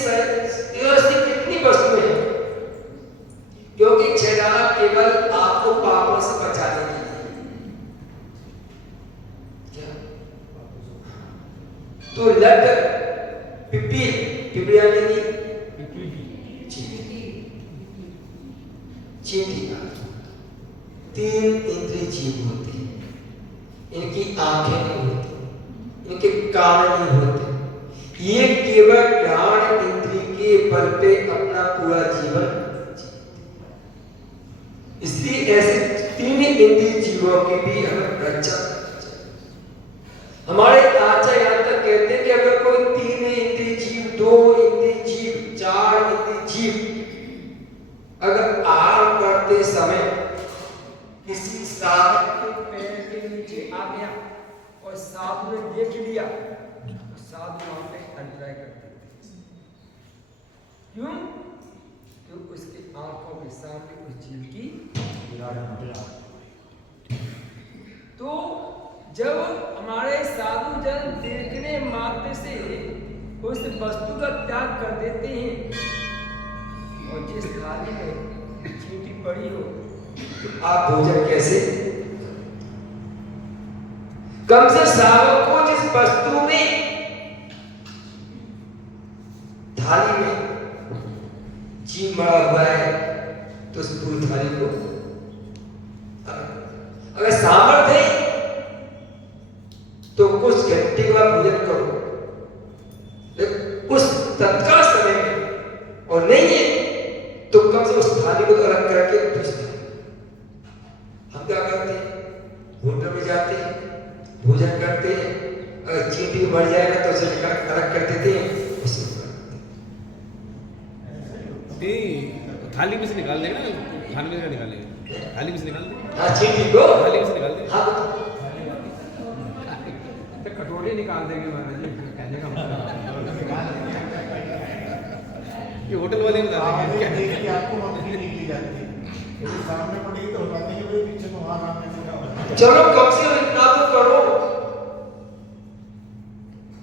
ऐसी कितनी वस्तुएं हैं, क्योंकि छेड़ाना केवल आपको पापों से बचाने के लिए। क्या? तो लट पिपलिया नहीं, चींटी 3 इंद्रिय जीव होते हैं। इनकी आंखें नहीं होती, इनके कान नहीं होते, ये केवल ज्ञान इंद्रिय के बल पे अपना पूरा जीवन जीते। इसलिए ऐसे 3 इंद्रिय जीवों की भी हमें रक्षा करनी चाहिए। हमारे आचार्य यहाँ तक कहते हैं कि अगर कोई 3 इंद्रिय जीव, 2 इंद्रिय जीव, 4 इंद्रिय जीव अगर आहार करते समय किसी साधक के पैर के नीचे आ गया और साधु ने देख लिया, तो साधु वहां पे अंतराय कर देते। क्यों? क्योंकि उसकी आंखों के सामने उस जीव की तो जब हमारे साधु जन देखने मात्र से उस वस्तु का त्याग कर देते हैं, और जिस थाली में चींटी पड़ी हो, तो आप भोजन कैसे? कम से सावक को जिस वस्तु में थाली में जीव मरा हुआ है, तो उस पूरी थाली को अगर सामर्थ्य है तो कुछ घंटे का भोजन करो, उस तत्काल समय में, और नहीं है तो कम से उस थाली को अलग करके हम क्या करते हैं? होटल में जाते हैं, भोजन करते हैं, अगर चींटी मर जाएगा तो उसे निकाल अलग कर देते हैं, उसे थाली में से निकाल देगा ना, खाने में से निकालेंगे, थाली में से निकाल देंगे। हाँ, चींटी को थाली में से निकाल देंगे। हाँ, कटोरी निकाल देंगे महाराज जी, कहने का मतलब ये होटल वाले बता देंगे क्या देख के आपको मछली निकली जाती है, यदि सामने पड़ेगी तो हटाते हैं भाई पीछे को वहां सामने से क्या। चलो कम से कम इतना तो करो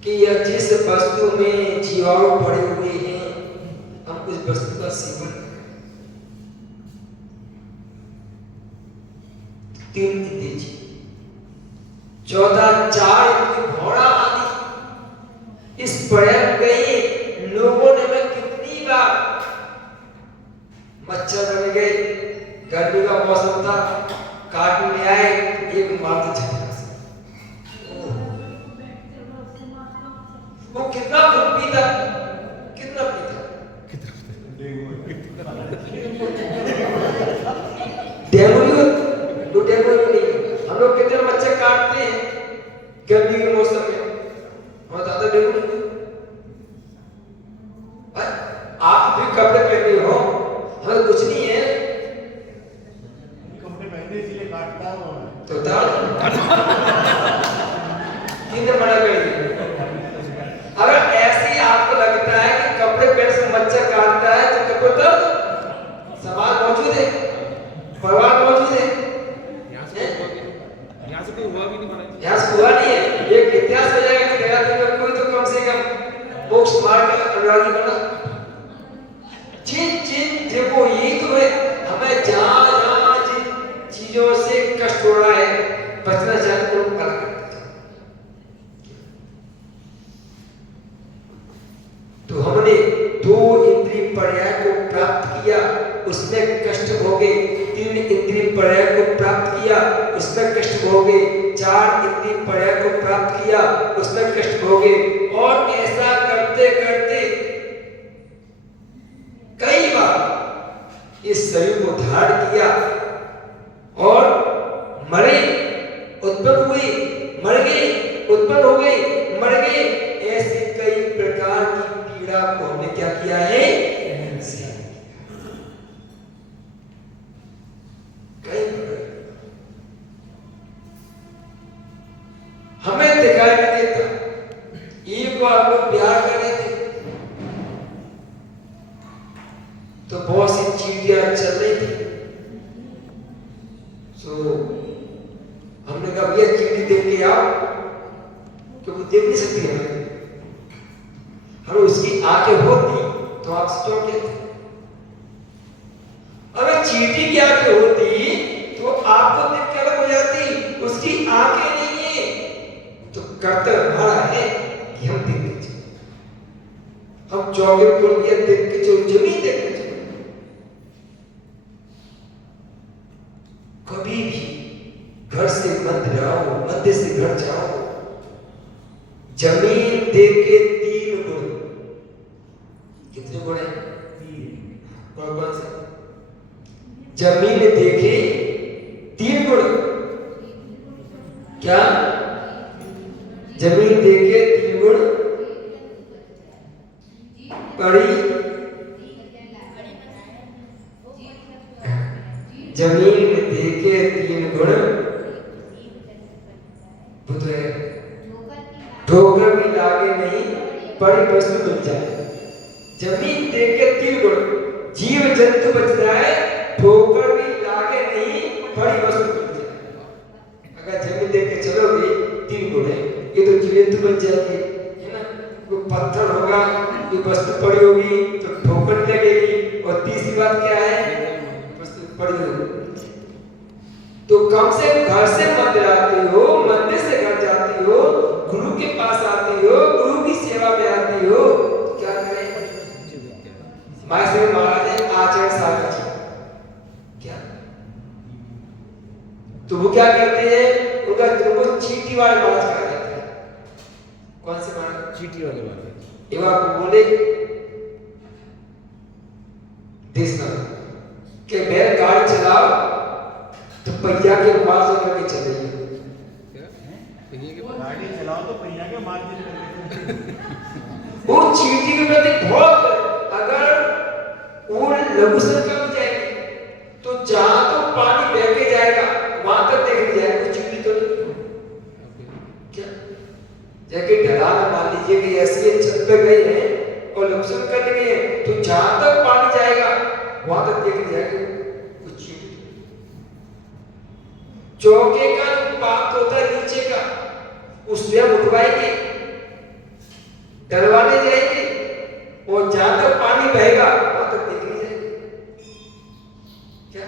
कि यह जिस वस्तु में जीवाणु पड़े हुए हैं, हम उस वस्तु का सेवन करें। 3 इंद्रिय, 14 4 इंद्रिय घोड़ा आदि इस पर्यटन गए लोगों ने मैं कितनी बार मच्छर बन गए, गर्मी का मौसम था, काटने आए, एक मार तो झटका से वो कितना खुरपी था, कितना डेंगू तो डेंगू नहीं है। हम लोग कितने मच्छर काटते हैं गर्मी के मौसम में, हम ज्यादा डेंगू नहीं। आप भी कपड़े पहने हो, हमें कुछ नहीं है, कपड़े पहनने इसलिए काटता हूँ तो कितने मना कर दिए। अगर ऐसे ही आपको लगता है कि कपड़े पहन से मच्छर काटता है तो कपड़े दर्द सवाल मौजूद है, परवाह मौजूद है। यहाँ से कोई हुआ भी नहीं पड़ा, यहाँ से हुआ नहीं है। ये इतिहास हो जाएगा कि देहरादून में कोई तो कम से कम मोक्ष मार्ग का अनुरागी बना। जिन देखो यही तो है, हमें जहाँ जिन चीजों से कष्ट हो रहा है बचना चाहते तो पता करते। तो हमने 2 इंद्रिय पर्याय को प्राप्त किया, उसमें कष्ट भोगे। 3 इंद्रिय पर्याय को प्राप्त किया, उसमें कष्ट भोगे। 4 इंद्रिय पर्याय को प्राप्त किया, उसमें कष्ट भोगे। और ऐसा करते करते कई बार इस शरीर को धारण किया और मरे, उत्पन्न हुए, मर गए, उत्पन्न हो गए, मर गए। ऐसे कई प्रकार की पीड़ा को हमने क्या किया है, कई हमें दिखाई नहीं देता। एक बार आप लोग प्यार कर रहे थे तो बहुत सी चीटियां चल रही थी, तो हमने कहा भैया चीटी देख के आओ, क्योंकि देख नहीं सकती हमें, और उसकी आंखें होती तो आप क्यों कहते। अगर चीटी की आंखें होती तो आपको देख के अलग हो जाती, उसकी आंखें नहीं है तो कर्तव्य हमारा है कि हम देख के चले, हम चौके खोल के देख के चलो, जमीन देख के चलो। कभी भी घर से मंदिर आओ, मंदिर से घर जाओ, जमीन देख के 3 गुण। कितने गुण है? 3। कौन से? जमीन देखे 3 गुण। क्या? जमीन देखे 3 गुण, पड़ी जमीन देखे 3 गुण, पुत्र ठोकर भी लागे नहीं, बड़ी वस्तु मिल जाए। जमीन देखे 3 गुण, जीव जंतु बच जाए, ठोकर भी लागे नहीं, बड़ी वस्तु मिल जाए। अगर जमीन देख के चलोगे 3 गुण है, ये तो जीव जंतु बच जाएंगे, है ना। कोई पत्थर होगा, कोई वस्तु पड़ी होगी तो ठोकर लगेगी। और तीसरी बात क्या है, पड़ी होगी। तो कम से घर से मंदिर आती हो, मंदिर से घर जाती हो, गुरु के पास आती हो, गुरु की सेवा में आती हो, तो क्या करें? मायसे महाराज आचरण सागर क्या, तो वो क्या करते हैं, उनको चीटी वाले महाराज कहा जाता है। कौन से महाराज? चीटी वाले महाराज। एवं बोले देखना कि बैल गाड़ी चलाओ तो पहिया के मार्जिन करके चलेगी। गाड़ी चलाओ तो पहिया के मार्जिन करके। वो चीटी के प्रति बहुत, अगर वो लघु संख्या हो जाएगी तो जहां तो पानी बह के जाएगा वहां तक देख जाएगा, चीटी तो नहीं। क्या जैसे ढलान मान लीजिए कि ऐसे छत पे गए हैं और लघु संख्या करने गए हैं, तो जहां तक पानी जाएगा वहां तक देख जाएगा, कुछ चौके का बात होता है नीचे का, उस पे उठवाएंगे, डलवाने जाएंगे, और जहां तक पानी बहेगा वहां तक देख नहीं जाएंगे। क्या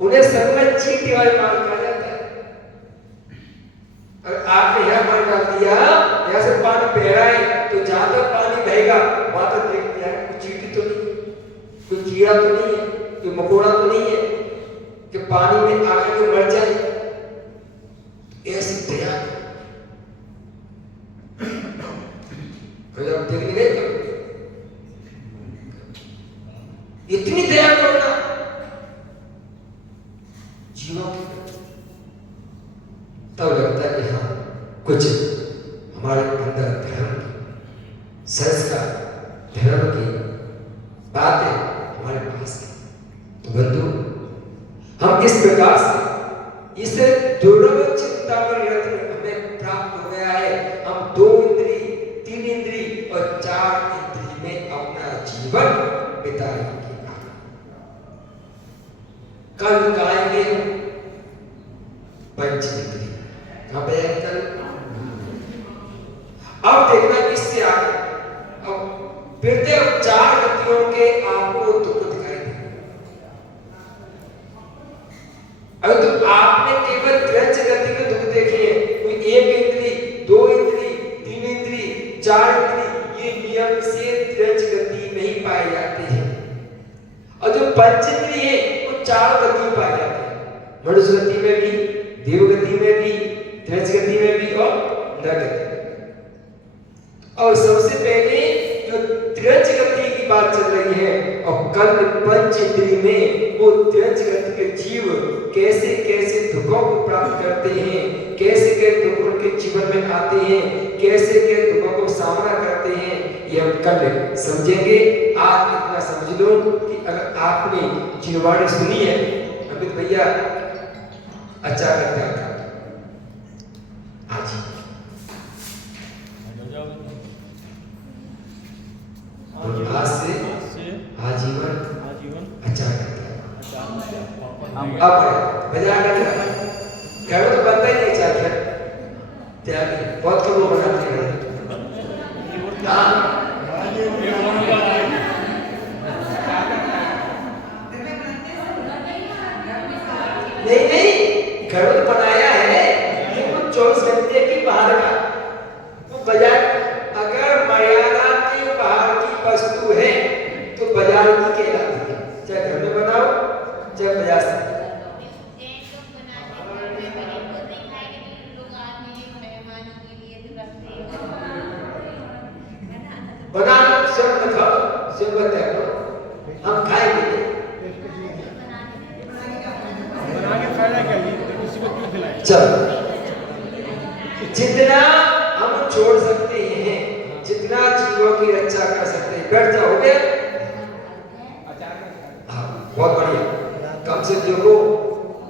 उन्हें सब में चीटी वाले माल कहा जाता है। अगर आपने यह माल डाल दिया, यहां से पानी बह रहा है तो जहां तक पानी बहेगा वहां तक देख नहीं जाएगा, कुछ चीटी तो नहीं, कोई कीड़ा तो नहीं है, कोई मकोड़ा तो नहीं है कि पानी में आकर के मर जाए। ऐसी दया आप देखने गए कभी? इतनी दया करना संस्कार, धर्म की बातें हमारे पास है। तो बंधु, हम किस प्रकार से इस दुर्लभ चिंतामणि रत्न हमें प्राप्त हो गया है। हम 2 इंद्री, 3 इंद्री और 4 इंद्री में अपना जीवन बिता रहे हैं। कल गाएंगे पंच इंद्री, कहां पे है कल? अब देखना इससे आगे, अब फिर से 4 गतियों के आपको दुख दिखाई देंगे। अगर तो आपने केवल त्रंच गति के दुख देखे हैं, कोई 1 इंद्री, 2 इंद्री, 3 इंद्री, 4 इंद्री, ये नियम से त्रंच गति में ही पाए जाते हैं। और जो पंच इंद्री है वो 4 गति में पाए जाते हैं, मनुष्य गति में भी, देव गति में भी, त्रंच गति में भी और नर गति में। और सबसे पहले जो त्रंच गति की बात चल रही है, और कल पंच इंद्री में वो त्रंच गति के जीव कैसे कैसे दुखों को प्राप्त करते हैं, कैसे कैसे दुख उनके जीवन में आते हैं, कैसे कैसे दुखों को सामना करते हैं, ये हम कल समझेंगे। आज इतना समझ लो कि अगर आपने जिनवाणी सुनी है, अमित भैया अच्छा करते हैं आज आज से आजीवन अच्छा करता है। अब बजा कर घर में तो बनता ही नहीं चाहता, त्यागी बहुत कम लोग बनाते हैं। नहीं नहीं, घर में बनाया है, लेकिन 24 घंटे की बाहर का वो बाजार, अगर मर्यादा के बाहर की वस्तु है तो बाजार की कहलाती है, चाहे घर में बनाओ चाहे बाजार से बना लो, सब खाओ, सब बताया करो, हम खाएंगे। चलो, जितना हम छोड़ सकते हैं, जितना जीवों की रक्षा कर सकते हैं, बैठ जाओ, हो गया? हाँ, बहुत बढ़िया। कम से देखो,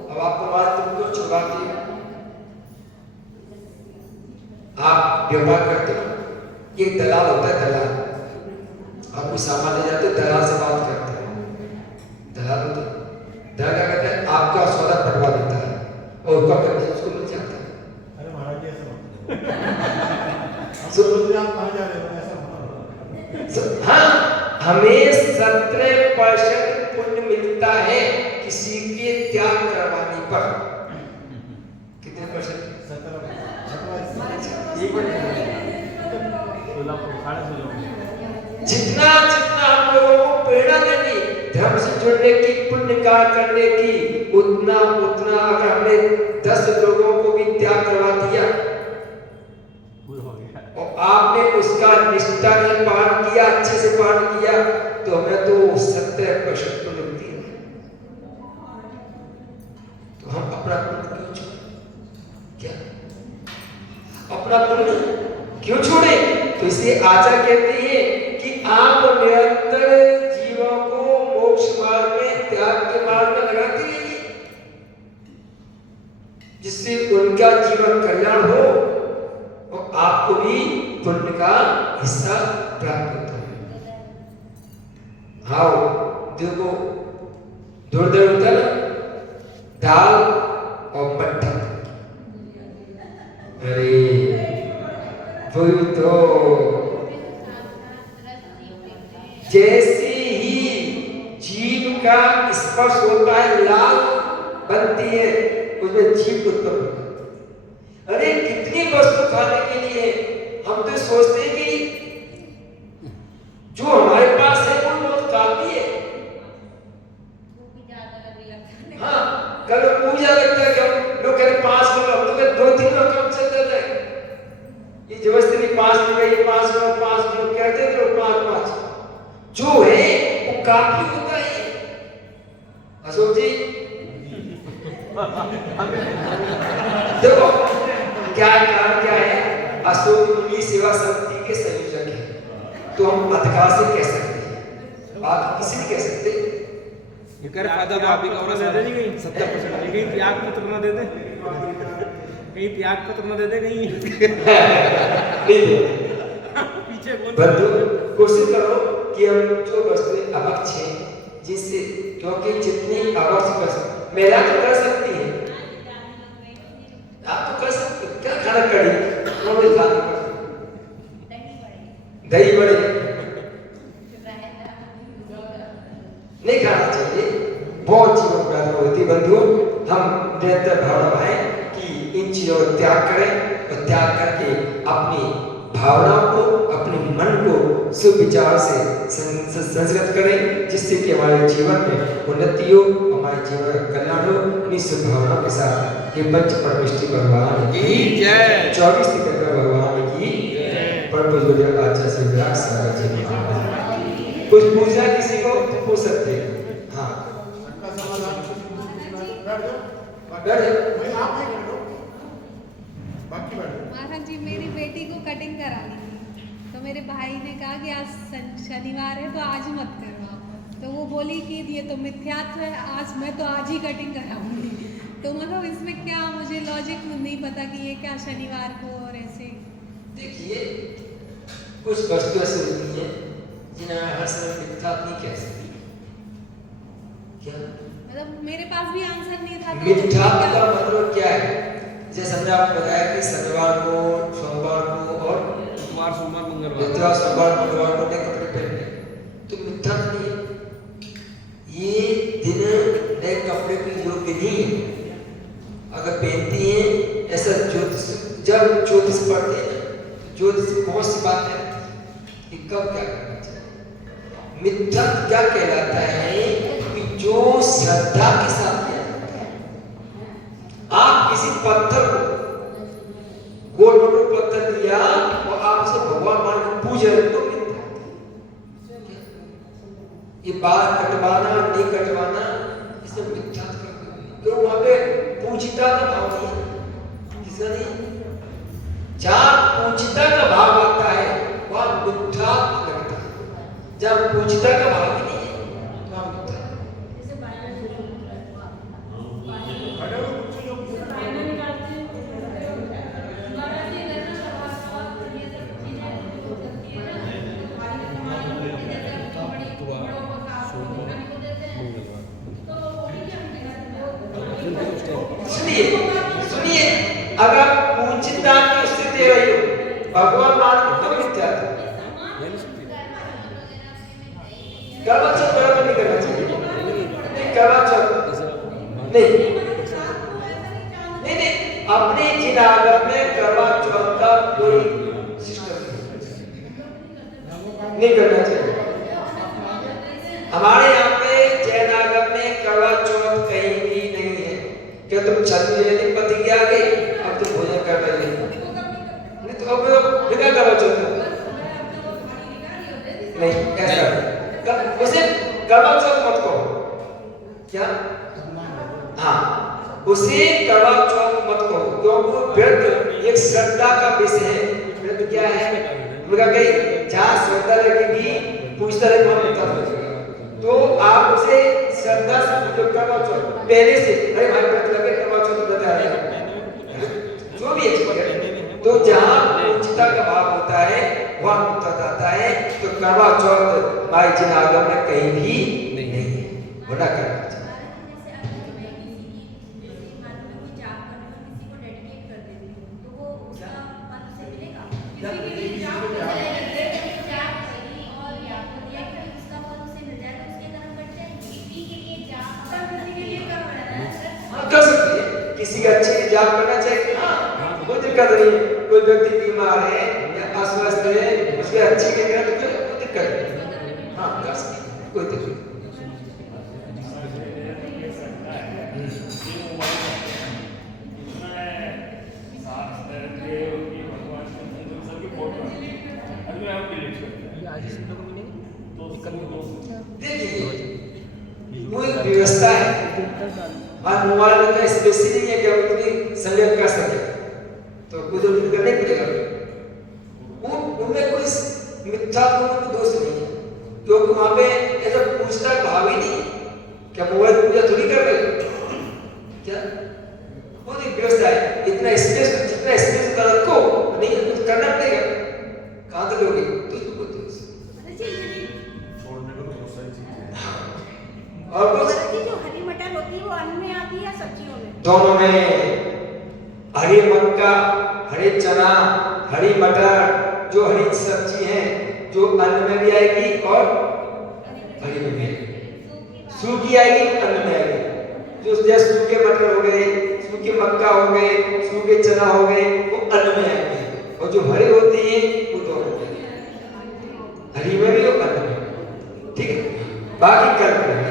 अब आपको बात तुमको छुड़ाती है। आप व्यापार करते हो, एक दलाल होता है, दलाल, आप कोई सामान ले जाते हो, दलाल से बात करते हैं, दलाल होता है, दलाल क्या कहता है, आपका सौदा बनवा देता है और उसका पैसा उसको मिल जाता है। अरे महाराज जी ऐसा हाँ, हमें 17% पुण्य मिलता है किसी के त्याग करवाने पर। कितने परसेंट? 17%। जितना जितना हम लोगों को प्रेरणा देगी धर्म से जुड़ने की, पुण्य कार्य करने की, उतना उतना अगर हमने 10 लोगों को भी त्याग करवा दिया और आपने उसका निष्ठा नहीं पालन किया, अच्छे से पालन किया, तो हमें तो 17% तो मिलती है। तो हम अपना पुण्य क्यों छोड़े? क्या अपना पुण्य क्यों छोड़े? तो इसलिए आचार्य कहते हैं कि आप निरंतर जीवों को मोक्ष मार्ग में, त्याग के मार्ग में लगाते रहिए, जिससे उनका जीवन कल्याण हो और आपको भी पुण्य का हिस्सा प्राप्त होता है। हाँ, देखो दूर होता है ना, दाल और मट्ठा, अरे वही तो जैसे ही जीव का स्पर्श होता है, लाल बनती है, उसमें जीव उत्पन्न होता है। अरे कितनी वस्तु खाने के लिए हम तो सोचते हैं कि जो हमारे पास है वो बहुत काफी है। हाँ, कल पूजा लगता है, हम लोग कहते 5 किलो, हम तो कहते 2-3 किलो कम चल जाता है। ये जबरदस्ती 5 किलो, 5 किलो कहते थे, 5 जो है वो काफी होता है। अशोक जी देखो क्या कारण क्या है, अशोक मुनि सेवा समिति के संयोजक हैं। तो हम अधिकार से कह सकते हैं, बात किसी भी कह सकते। ये कर फायदा तो आप ही का होना दे दे नहीं कहीं 70%, कहीं त्याग पत्र ना दे दे, कहीं त्याग पत्र ना दे दे कहीं पीछे कौन बंधु कोशिश करो कि हम जो वस्तुएं अवक्ष हैं जिससे, क्योंकि जितनी अवक्ष वस्तु महिला तो कर सकती है, आप तो कर सकते हो, क्या खाना कड़ी रोटी खानी दही बड़े नहीं खाना चाहिए, बहुत जीवन प्राप्त होती। बंधुओं हम निरंतर भावना है कि इन चीजों का त्याग करें और त्याग करके अपनी भावनाओं को, अपने मन को सुविचार से संस्कृत करें, जिससे कि हमारे जीवन में उन्नति हो, हमारे जीवन का कल्याण हो। इन्हीं शुभ भावनाओं के साथ ये पंच परमेष्टि भगवान की जय, 24 तीर्थंकर भगवान की परम पूज्य आचार्य श्री विराट सागर जी महाराज। कुछ पूछना किसी को तो पूछ सकते हैं। हाँ महाराज जी, मेरी बेटी को कटिंग करानी थी, तो मेरे भाई ने कहा कि आज शनिवार है तो आज मत करवाओ, तो वो बोली कि ये तो मिथ्यात्व है, आज मैं तो आज ही कटिंग कराऊंगी। तो मतलब इसमें क्या, मुझे लॉजिक नहीं पता कि ये क्या शनिवार को और ऐसे। देखिए कुछ वस्तु ऐसी होती है जिन्हें हर समय मिथ्यात्व नहीं कह सकती। क्या मतलब मेरे पास भी आंसर नहीं था। मिथ्यात्व का मतलब क्या है? जैसे हमने आपको बताया कि शनिवार को, सोमवार को और सोमवार मंगलवार, इतवार सोमवार मंगलवार को नए कपड़े पहनने, तो मिथ्यात्व नहीं है। ये दिन नए कपड़े के योग्य नहीं है। अगर पहनती है ऐसा ज्योतिष, जब ज्योतिष पढ़ते हैं ज्योतिष बहुत सी बात है कि कब क्या करना चाहिए। मिथ्यात्व क्या कहलाता है कि जो श्रद्धा के साथ किया जाता है। आप किसी पत्थर को, गोल गोल पत्थर दिया और आप उसे भगवान मान के पूज रहे तो मिथ्यात्व। ये बाल कटवाना नहीं कटवाना इसमें मिथ्यात्व का, क्यों वहां पे पूजिता का भाव नहीं है, किसका नहीं। जहाँ पूजिता का भाव आता है वहाँ मिथ्यात्व लगता है, जब पूजिता का भाव ही नहीं है वहाँ मिथ्यात्व। सुनिए, अगर पूजिता की स्थिति रही हो भगवान मान के तो मिथ्यात्व। करवा चौथ बराबर नहीं करना चाहिए, नहीं करवा चौथ नहीं, अपने जिन आगम में करवा चौथ का कोई सिस्टम नहीं करना चाहिए। हमारे यहाँ पे जैन आगम में करवा चौथ कहीं भी नहीं है। क्या तुम छठी यदि पति के आगे अब तुम भोजन कर रहे हो, नहीं तो अब बिना करवा चौथ नहीं, ऐसा उसे करवा चौथ मत कहो। क्या? हाँ, उसे करवा चौथ मत कहो, क्योंकि वो व्रत एक श्रद्धा का विषय है। व्रत क्या है? उनका कहीं जहाँ श्रद्धा लगेगी पूछता रहे वहाँ मिथ्यात्व लगेगा। तो आप उसे श्रद्धा से जो करवा चौथ पहले से, अरे भाई व्रत लगे करवा चौथ बता रहे जो भी है, तो जहाँ पूजिता का भाव होता है वहाँ मिथ्यात्व आता है। तो करवा चौथ माई जिन आगम में कहीं भी नहीं है, होना करना चाहिए। कर सकती है, किसी का अच्छे से जाप करना चाहिए। हाँ, कोई दिक्कत नहीं। कोई व्यक्ति बीमार है या अस्वस्थ है, उसके अच्छे के लिए तो कोई दिक्कत नहीं। हाँ, कर सकते, कोई दिक्कत नहीं। देखिए वो एक व्यवस्था है, और मोबाइल का स्पेशली नहीं है कि हम इतनी संयोग कर सके, तो कुछ करना ही पड़ेगा। वो उनमें कोई मिथ्या को दोष नहीं है, क्योंकि वहां पे ऐसा पूछता भाव ही नहीं। क्या मोबाइल पूजा थोड़ी कर रहे हो क्या? बहुत ही व्यवस्था है, इतना स्पेस, जितना स्पेस का रखो नहीं है कुछ करना पड़ेगा। कहां तक होगी तो इसको बोलते हैं छोड़ने को बहुत सारी चीजें हैं। और कुछ जो हरी मटर होती है वो अन्न में आती है या सब्जियों में? दोनों में, हरी मक्का, हरी चना, हरी मटर, जो हरी सब्जी है जो अन्न में भी आएगी और हरी में भी आएगी। सूखी आएगी अन्न में आएगी। जो जैसे सूखे मटर हो गए, सूखे मक्का हो गए, सूखे चना हो गए, वो अन्न में आएंगे। और जो हरे होते हैं वो दोनों में, हरी में भी और अन्न में। ठीक है, बाकी कल करेंगे।